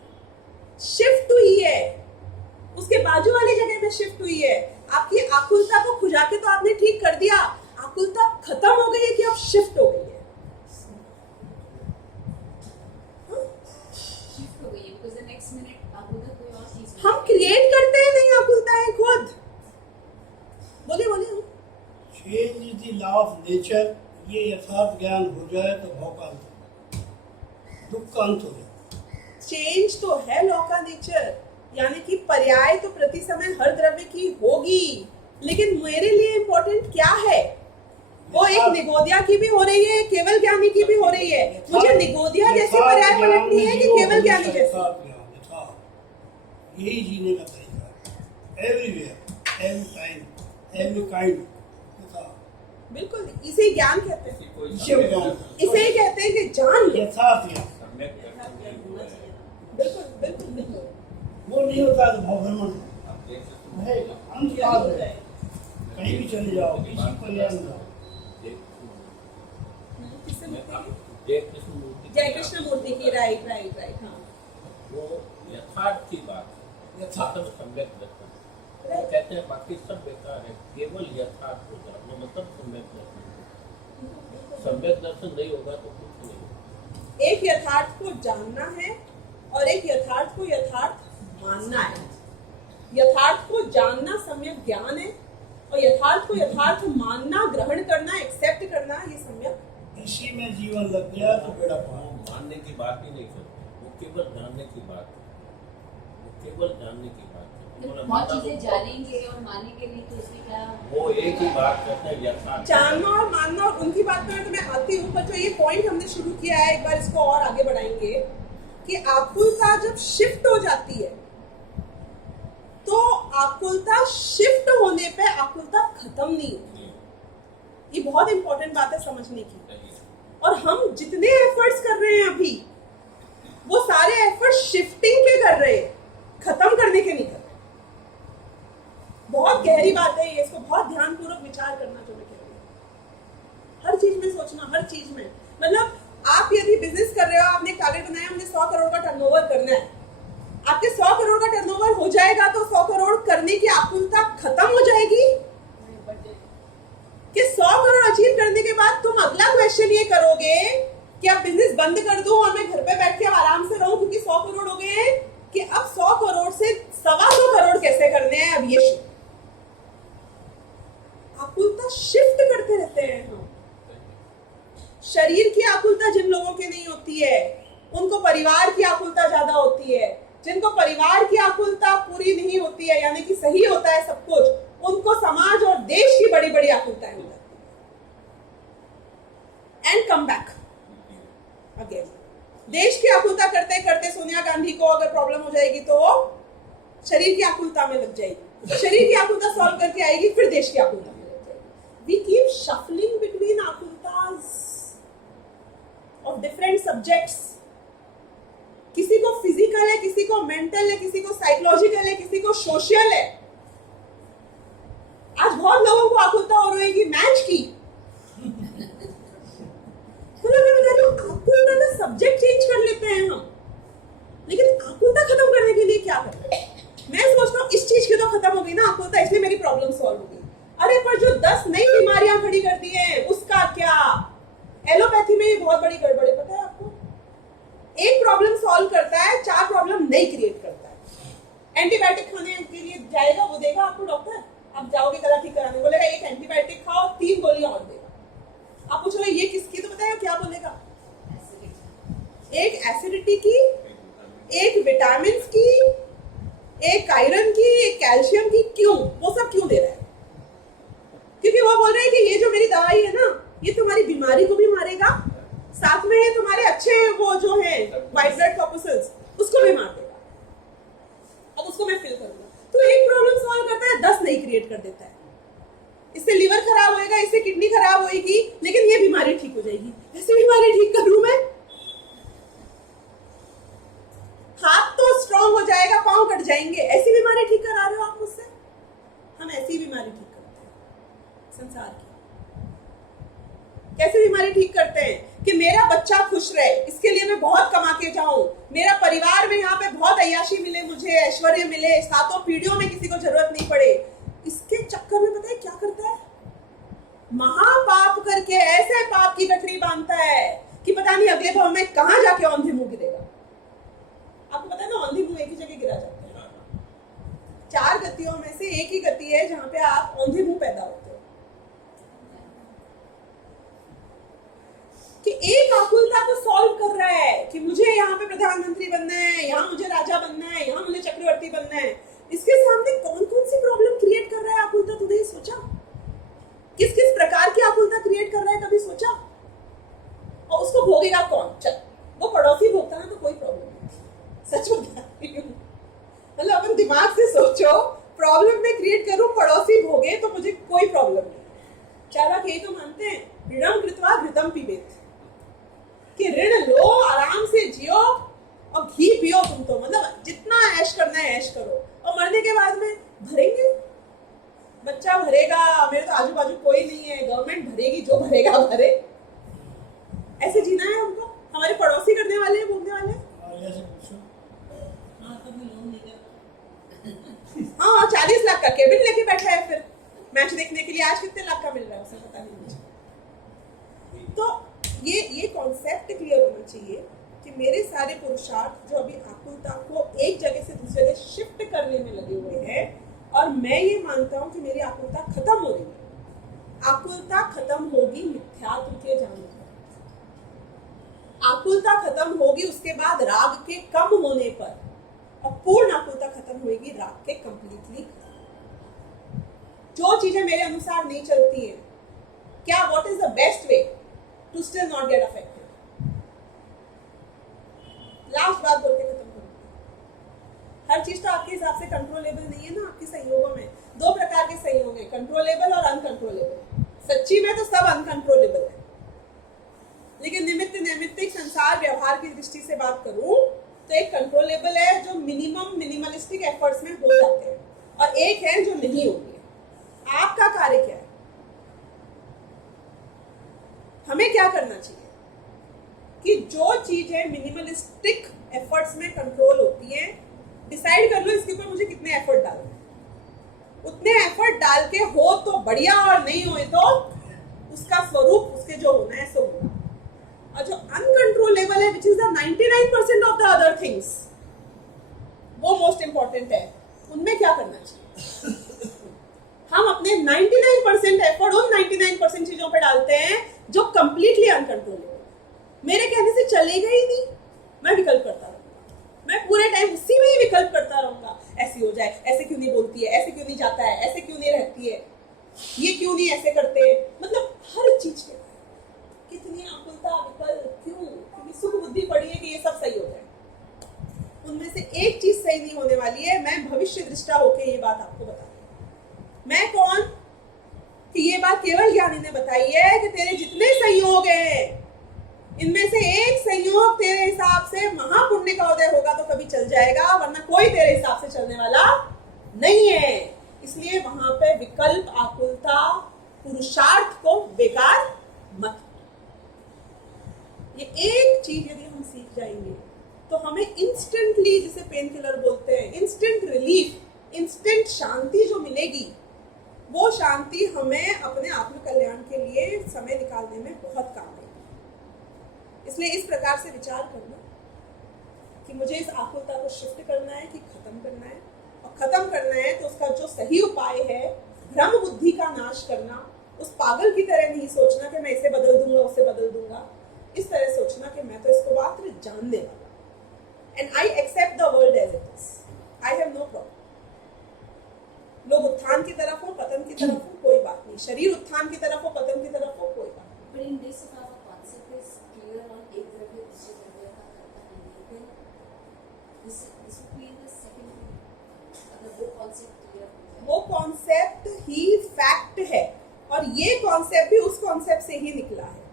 शिफ्ट हुई है, उसके बाजू वाली जगह में शिफ्ट हुई है। आपकी आकुलता को खुजा के तो आपने ठीक कर दिया, आकुलता खत्म हो गई है कि अब शिफ्ट हो गई है। नेचर, ये यथार्थ ज्ञान हो जाए तो भव का अंत हो, दुख का अंत हो जाए। चेंज तो है लॉ का नेचर, यानी कि पर्याय तो प्रति समय हर द्रव्य की होगी, लेकिन मेरे लिए इंपॉर्टेंट क्या है? वो एक निगोदिया की भी हो रही है, केवल ज्ञानी की भी हो रही है। मुझे निगोदिया जैसी पर्याय पलटनी है कि केवल ज्ञानी जैसी? यही जीने का तरीका है, everywhere, every time, every kind. बिल्कुल, इसे ज्ञान कहते हैं, कोई इसे ज्ञान, इसे ही कहते हैं कि जान ले। यथार्थ ज्ञान। सम्यक दर्शन नहीं हुआ है। बिल्कुल बिल्कुल बिल्कुल। वो नहीं होता तो भव भ्रमण आप देख सकते है, अंत याद है। कहीं भी चले जाओ, किसी पर्याय में जाओ। किससे मुक्ति की? जय कृष्ण मूर्ति, जय कृष्ण मूर्ति की, राइट राइट राइट। हाँ, वो यथार्थ की बात है, यथार्थ। मतलब सम्यक दर्शन। वो कहते हैं बाकी सब बेकार है, केवल यथार्थ हो जाए, मतलब सम्यक दर्शन। सम्यक दर्शन नहीं होगा तो कुछ नहीं होगा। एक यथार्थ को जानना है और एक यथार्थ को यथार्थ मानना है। यथार्थ को जानना सम्यक ज्ञान है, और यथार्थ को यथार्थ मानना, ग्रहण करना, एक्सेप्ट करना, ये सम्यक। इसी में जीवन लग गया तो बेड़ा पार। वो मानने की बात ही नहीं करते, वो केवल जानने की बात है, वो केवल जानने की बात है। तो बहुत चीजें जानेंगे और मानेंगे नहीं तो इसमें क्या? वो एक ही बात करते हैं, यथार्थ। जानना और मानना और उनकी बात करें तो मैं आती हूँ, पर जो ये पॉइंट हमने शुरू किया है, एक बार इसको और आगे बढ़ाएंगे कि आकुलता जब शिफ्ट हो जाती है तो आकुलता शिफ्ट होने पे आकुलता खत्म नहीं होती। ये बहुत इंपॉर्टेंट बात है समझने की। और हम जितने एफर्ट्स कर रहे हैं अभी, वो सारे एफर्ट्स शिफ्टिंग के कर रहे हैं, खत्म करने के नहीं कर रहे। बहुत गहरी बात है ये, इसको बहुत ध्यानपूर्वक विचार करना जो मैं कह रही हूँ। हर चीज में सोचना, हर चीज में। मतलब आप यदि बिजनेस कर रहे हो, आपने टारगेट बनाया मुझे 100 करोड़ का टर्नओवर करना है, आपके 100 करोड़ का टर्नओवर हो जाएगा तो 100 करोड़ करने की आकुलता खत्म हो जाएगी कि 100 करोड़ अचीव करने के बाद तुम अगला क्वेश्चन ये करोगे कि अब बिजनेस बंद कर दूं और मैं घर पे बैठ के अब आराम से रहूं क्योंकि 100 करोड़ हो गए हैं, कि अब 100 करोड़ से 125 करोड़ कैसे करने हैं? अब ये आकुलता शिफ्ट करते रहते हैं हम। शरीर की आकुलता जिन लोगों के नहीं होती है उनको परिवार की आकुलता ज्यादा होती है। जिनको परिवार की आकुलता पूरी नहीं होती है, यानी कि सही होता है सब कुछ, उनको समाज और देश की बड़ी बड़ी आकुलताएं हो जाती है। एंड कम बैक अगेन, देश की आकुलता करते करते सोनिया गांधी को अगर प्रॉब्लम हो जाएगी तो शरीर की आकुलता में लग जाएगी, शरीर की आकुलता सॉल्व करके आएगी, फिर देश की आकुलता में लग जाएगी। वी कीप शफलिंग बिटवीन आकुलतास ऑफ डिफरेंट सब्जेक्ट्स। किसी को फिजिकल है, किसी को मेंटल है, किसी को साइकोलॉजिकल है, किसी को सोशल है। आज बहुत लोगों को आकुलता हो रही है कि मैच की, मैं बता रही हूँ, आकुलता का सब्जेक्ट चेंज कर लेते हैं हम, लेकिन आकुलता खत्म करने के लिए क्या करें? मैं सोचता हूँ इस चीज की तो खत्म हो गई ना आकुलता, इसलिए मेरी प्रॉब्लम सॉल्व हो गई। अरे पर जो 10 नई बीमारियां खड़ी कर दी हैं उसका क्या? एलोपैथी में ये बहुत बड़ी गड़बड़ है, पता है आपको? एक प्रॉब्लम सॉल्व करता है, 4 प्रॉब्लम नई क्रिएट करता है। एंटीबायोटिक खाने के लिए जाएगा, वो देगा आपको डॉक्टर, आप जाओगे गला ठीक कराने, बोलेगा एक एंटीबायोटिक खाओ, 3 गोलियां और देगा। आप पूछोगे ये किसकी, तो बताएगा क्या बोलेगा? एक एसिडिटी की, एक विटामिन की, एक आयरन की, एक कैल्शियम की। क्यों? वो सब क्यों दे रहा है? क्योंकि वो बोल रहे हैं कि ये जो मेरी दवाई है ना, ये तुम्हारी बीमारी को भी मारेगा, साथ में ये तुम्हारे अच्छे वो जो है व्हाइट ब्लड कॉर्पस्कल्स उसको भी मार देगा। अब उसको मैं फिल करूंगा, तो एक प्रॉब्लम सॉल्व करता है, 10 नई क्रिएट कर देता है। इससे लिवर खराब होएगा, इससे किडनी खराब होएगी, लेकिन ये बीमारी ठीक हो जाएगी। ऐसी बीमारी ठीक करूं मैं? हाथ तो स्ट्रांग हो जाएगा, पांव कट जाएंगे, ऐसी बीमारी ठीक करा रहे हो आप मुझसे? हम ऐसी बीमारी ठीक करते हैं संसार की। कैसे बीमारी ठीक करते हैं कि मेरा बच्चा खुश रहे, इसके लिए मैं बहुत कमा के जाऊं, मेरा परिवार में यहाँ पे बहुत अय्याशी मिले, मुझे ऐश्वर्य मिले, 7 पीढ़ियों में किसी को जरूरत नहीं पड़े। इसके चक्कर में पता है क्या करता है? महापाप करके ऐसे पाप की गठरी बांधता है कि पता नहीं अगले भाव में कहां जाके औंधे मुंह गिरेगा। आपको पता है ना, औंधे मुंह एक ही जगह गिरा जाता है। 4 गतियों में से एक ही गति है जहां पे आप औंधे मुंह पैदा होते हो। एक आकुलता को सॉल्व कर रहा है कि मुझे यहाँ पे प्रधानमंत्री बनना है, यहाँ मुझे राजा बनना है, यहाँ मुझे चक्रवर्ती बनना है। इसके सामने कौन कौन सी प्रॉब्लम क्रिएट कर रहा है आकुलता, तूने सोचा? किस किस प्रकार की आकुलता क्रिएट कर रहा है, कभी सोचा? और उसको भोगेगा कौन? चल, वो पड़ोसी भोगता ना तो कोई प्रॉब्लम नहीं। सच बता रही हूँ, मतलब अपन दिमाग से सोचो, प्रॉब्लम में क्रिएट करूं, पड़ोसी भोगे तो मुझे कोई प्रॉब्लम नहीं। चालाक यही तो मानते हैं, ऋणम कृत्वा घृतम पिबेत, कि ऋण लो, आराम से जियो और घी पियो तुम तो, मतलब जितना ऐश करना है ऐश करो, और मरने के बाद में भरेंगे, बच्चा भरेगा, मेरे तो आजू बाजू कोई नहीं है, गवर्नमेंट भरेगी, जो भरेगा भरे। ऐसे जीना है हमको? हमारे पड़ोसी करने वाले हैं, भोगने वाले हैं। हाँ, 40 लाख का केबिन लेके बैठा है फिर मैच देखने के लिए। आज कितने लाख का मिल रहा है उसे पता नहीं मुझे। तो ये कॉन्सेप्ट क्लियर होना चाहिए कि मेरे सारे पुरुषार्थ जो अभी आकुलता को एक जगह से दूसरे जगह शिफ्ट करने में लगे हुए हैं, और मैं ये मानता हूँ कि मेरी आकुलता खत्म हो रही है। आकुलता खत्म होगी मिथ्यात्व के जानने पर, आकुलता खत्म होगी उसके बाद राग के कम होने पर, और पूर्ण आकुलता खत्म होगी राग के कंप्लीटली। जो चीजें मेरे अनुसार नहीं चलती हैं, क्या what is the best way to still not get affected? Last बात बोल के खत्म करूं, हर चीज तो आपके हिसाब से कंट्रोलेबल नहीं है ना। आपके संयोगों में दो प्रकार के संयोग हैं, कंट्रोलेबल और अनकंट्रोलेबल। सच्ची में तो सब अनकंट्रोलेबल है, लेकिन निमित्त नैमित्तिक संसार व्यवहार की दृष्टि से बात करूं तो एक कंट्रोलेबल है जो मिनिमलिस्टिक एफर्ट्स में हो जाते हैं, और एक है जो नहीं होती है। आपका कार्य क्या है? हमें क्या करना चाहिए कि जो चीजें मिनिमलिस्टिक एफर्ट्स में कंट्रोल होती हैं, डिसाइड कर लो इसके ऊपर मुझे कितने एफर्ट डालने, उतने एफर्ट डाल के हो तो बढ़िया, और नहीं हो तो उसका स्वरूप उसके जो होना है सो होगा। और जो अनकंट्रोलेबल है, which is the 99% of the other things, वो मोस्ट इंपॉर्टेंट है। उनमें क्या करना चाहिए? हम अपने 99% एफर्ट उन 99% चीजों पे डालते हैं जो कंप्लीटली अनकंट्रोलेबल, मेरे कहने से चलेगा ही नहीं। मैं विकल्प करता रहूंगा, मैं पूरे टाइम उसी में ही विकल्प करता रहूंगा। ऐसी हो जाए, ऐसे क्यों नहीं बोलती है, ऐसे क्यों नहीं जाता है, ऐसे क्यों नहीं रहती है, ये क्यों नहीं ऐसे करते, मतलब हर चीज के कितनी आकुलता, विकल्प, क्यों? क्योंकि सुख बुद्धि पड़ी है कि ये सब सही हो जाए। उनमें से एक चीज सही नहीं होने वाली है। मैं भविष्य दृष्टा होकर ये बात आपको बता रही हूं। मैं कौन कि ये बात केवल ज्ञानी ने बताई है कि तेरे जितने संयोग हैं, इनमें से एक संयोग तेरे हिसाब से महापुण्य का उदय होगा तो कभी चल जाएगा, वरना कोई तेरे हिसाब से चलने वाला नहीं है। इसलिए वहां पे विकल्प, आकुलता, पुरुषार्थ को बेकार मत। ये एक चीज यदि हम सीख जाएंगे तो हमें इंस्टेंटली, जिसे पेन किलर बोलते हैं, इंस्टेंट रिलीफ, इंस्टेंट शांति जो मिलेगी, वो शांति हमें अपने आत्म कल्याण के लिए समय निकालने में बहुत काम आएगी। इसलिए इस प्रकार से विचार करना कि मुझे इस आकुलता को शिफ्ट करना है कि खत्म करना है, और खत्म करना है तो उसका जो सही उपाय है, भ्रम बुद्धि का नाश करना। उस पागल की तरह नहीं सोचना कि मैं इसे बदल दूंगा, उसे बदल दूंगा। इस तरह सोचना कि मैं तो इसको मात्र जानने वाला, and I accept the world as it is, I have no problem. लोग उत्थान की तरफ हो, पतन की तरफ हो, कोई बात नहीं। शरीर उत्थान की तरफ हो, पतन की तरफ हो, कोई बात नहीं। But in this our concept is clear on एक द्रव्य दूसरे द्रव्य का कर्ता नहीं, then this would be in the second thing, अगर वो concept clear हो जाए। वो कॉन्सेप्ट ही फैक्ट है, और ये कॉन्सेप्ट भी उस कॉन्सेप्ट से ही निकला है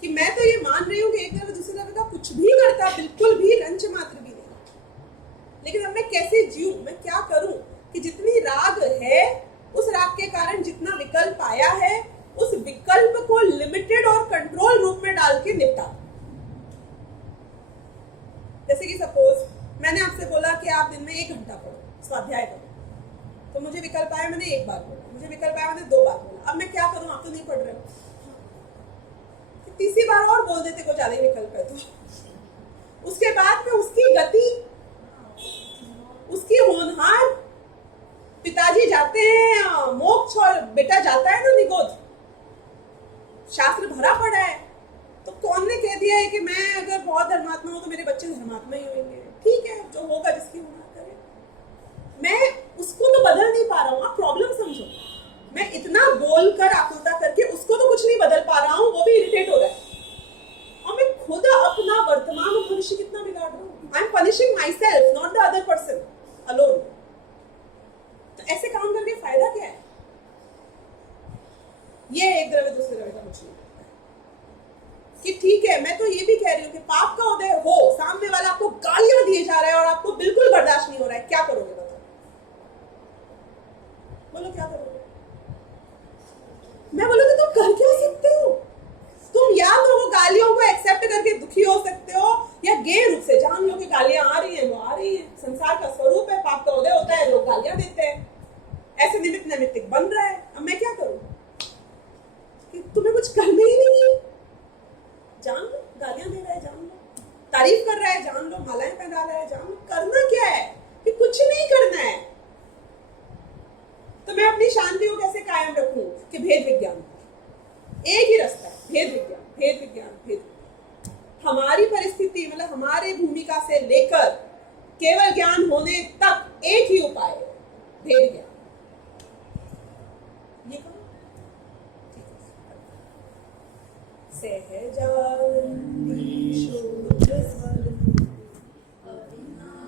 कि मैं तो ये मान रही हूँ कि एक द्रव्य दूसरे द्रव्य का कुछ भी करता, बिल्कुल भी रंच मात्र भी नहीं। लेकिन अब मैं कैसे जीऊं, मैं क्या करूं कि जितनी राग है, उस राग के कारण जितना विकल्प आया है, उस विकल्प को लिमिटेड और कंट्रोल रूप में डाल के निपटा। जैसे कि सपोज मैंने आपसे बोला कि आप दिन में 1 घंटा पढ़ो, स्वाध्याय करो, तो मुझे विकल्प आया, मैंने 1 बार बोला, मुझे विकल्प आया, मैंने 2 बार बोला। अब मैं क्या करूं? आप तो नहीं पढ़ रहे हो, तीसरी बार और बोल देते को ज्यादा विकल्प है तो उसके बाद में उसकी गति, उसकी होनहार, पिताजी जाते हैं मोक्ष और बेटा जाता है ना निगोद, शास्त्र भरा पड़ा है, है कि मैं अगर बहुत धर्मात्मा हूं तो मेरे बच्चे धर्मात्मा ही होंगे, ठीक है, जो होगा जिसकी होना करे। मैं उसको तो बदल नहीं पा रहा हूँ, आप प्रॉब्लम समझो। मैं इतना बोलकर आकुलता करके उसको तो कुछ नहीं बदल पा रहा हूँ, वो भी इरिटेट हो रहा है, और मैं खुद अपना वर्तमान और भविष्य कितना बिगाड़ रहा हूँ। I am punishing my self, not the other person alone. तो ऐसे काम करके फायदा क्या है? ये एक द्रव्य दूसरे द्रव्य का कुछ नहीं करता है। कि ठीक है, मैं तो ये भी कह रही हूँ कि पाप का उदय हो, सामने वाला आपको गालियां दिए जा रहा है और आपको बिल्कुल बर्दाश्त नहीं हो रहा है, क्या करोगे बताओ? बोलो क्या करोगे? मैं बोलूँ तुम कर क्यों सकते हो? तुम या तो वो गालियों को एक्सेप्ट करके दुखी हो सकते हो, या गे रूप से जान लो कि गालियां आ रही हैं, वो आ रही हैं, संसार का स्वरूप है, पाप का उदय होता है, लोग गालियां देते हैं, ऐसे निमित्त नैमित्तिक बन रहा है। अब मैं क्या करूं? कि तुम्हें कुछ करना ही नहीं है, जान लो, गालियां दे रहा है जान लो, तारीफ कर रहा है जान लो, मालाएं पहना रहा है जान लो, करना क्या है? कि कुछ नहीं करना है। तो मैं अपनी शांति को कैसे कायम रखूं? कि भेद विज्ञान, एक ही रास्ता है, भेद विज्ञान, भेद विज्ञान, भेद विज्ञान। हमारी परिस्थिति मतलब हमारे भूमिका से लेकर केवल ज्ञान होने तक एक ही उपाय है, भेद ज्ञान। ये करो, सहजानंदी शुद्ध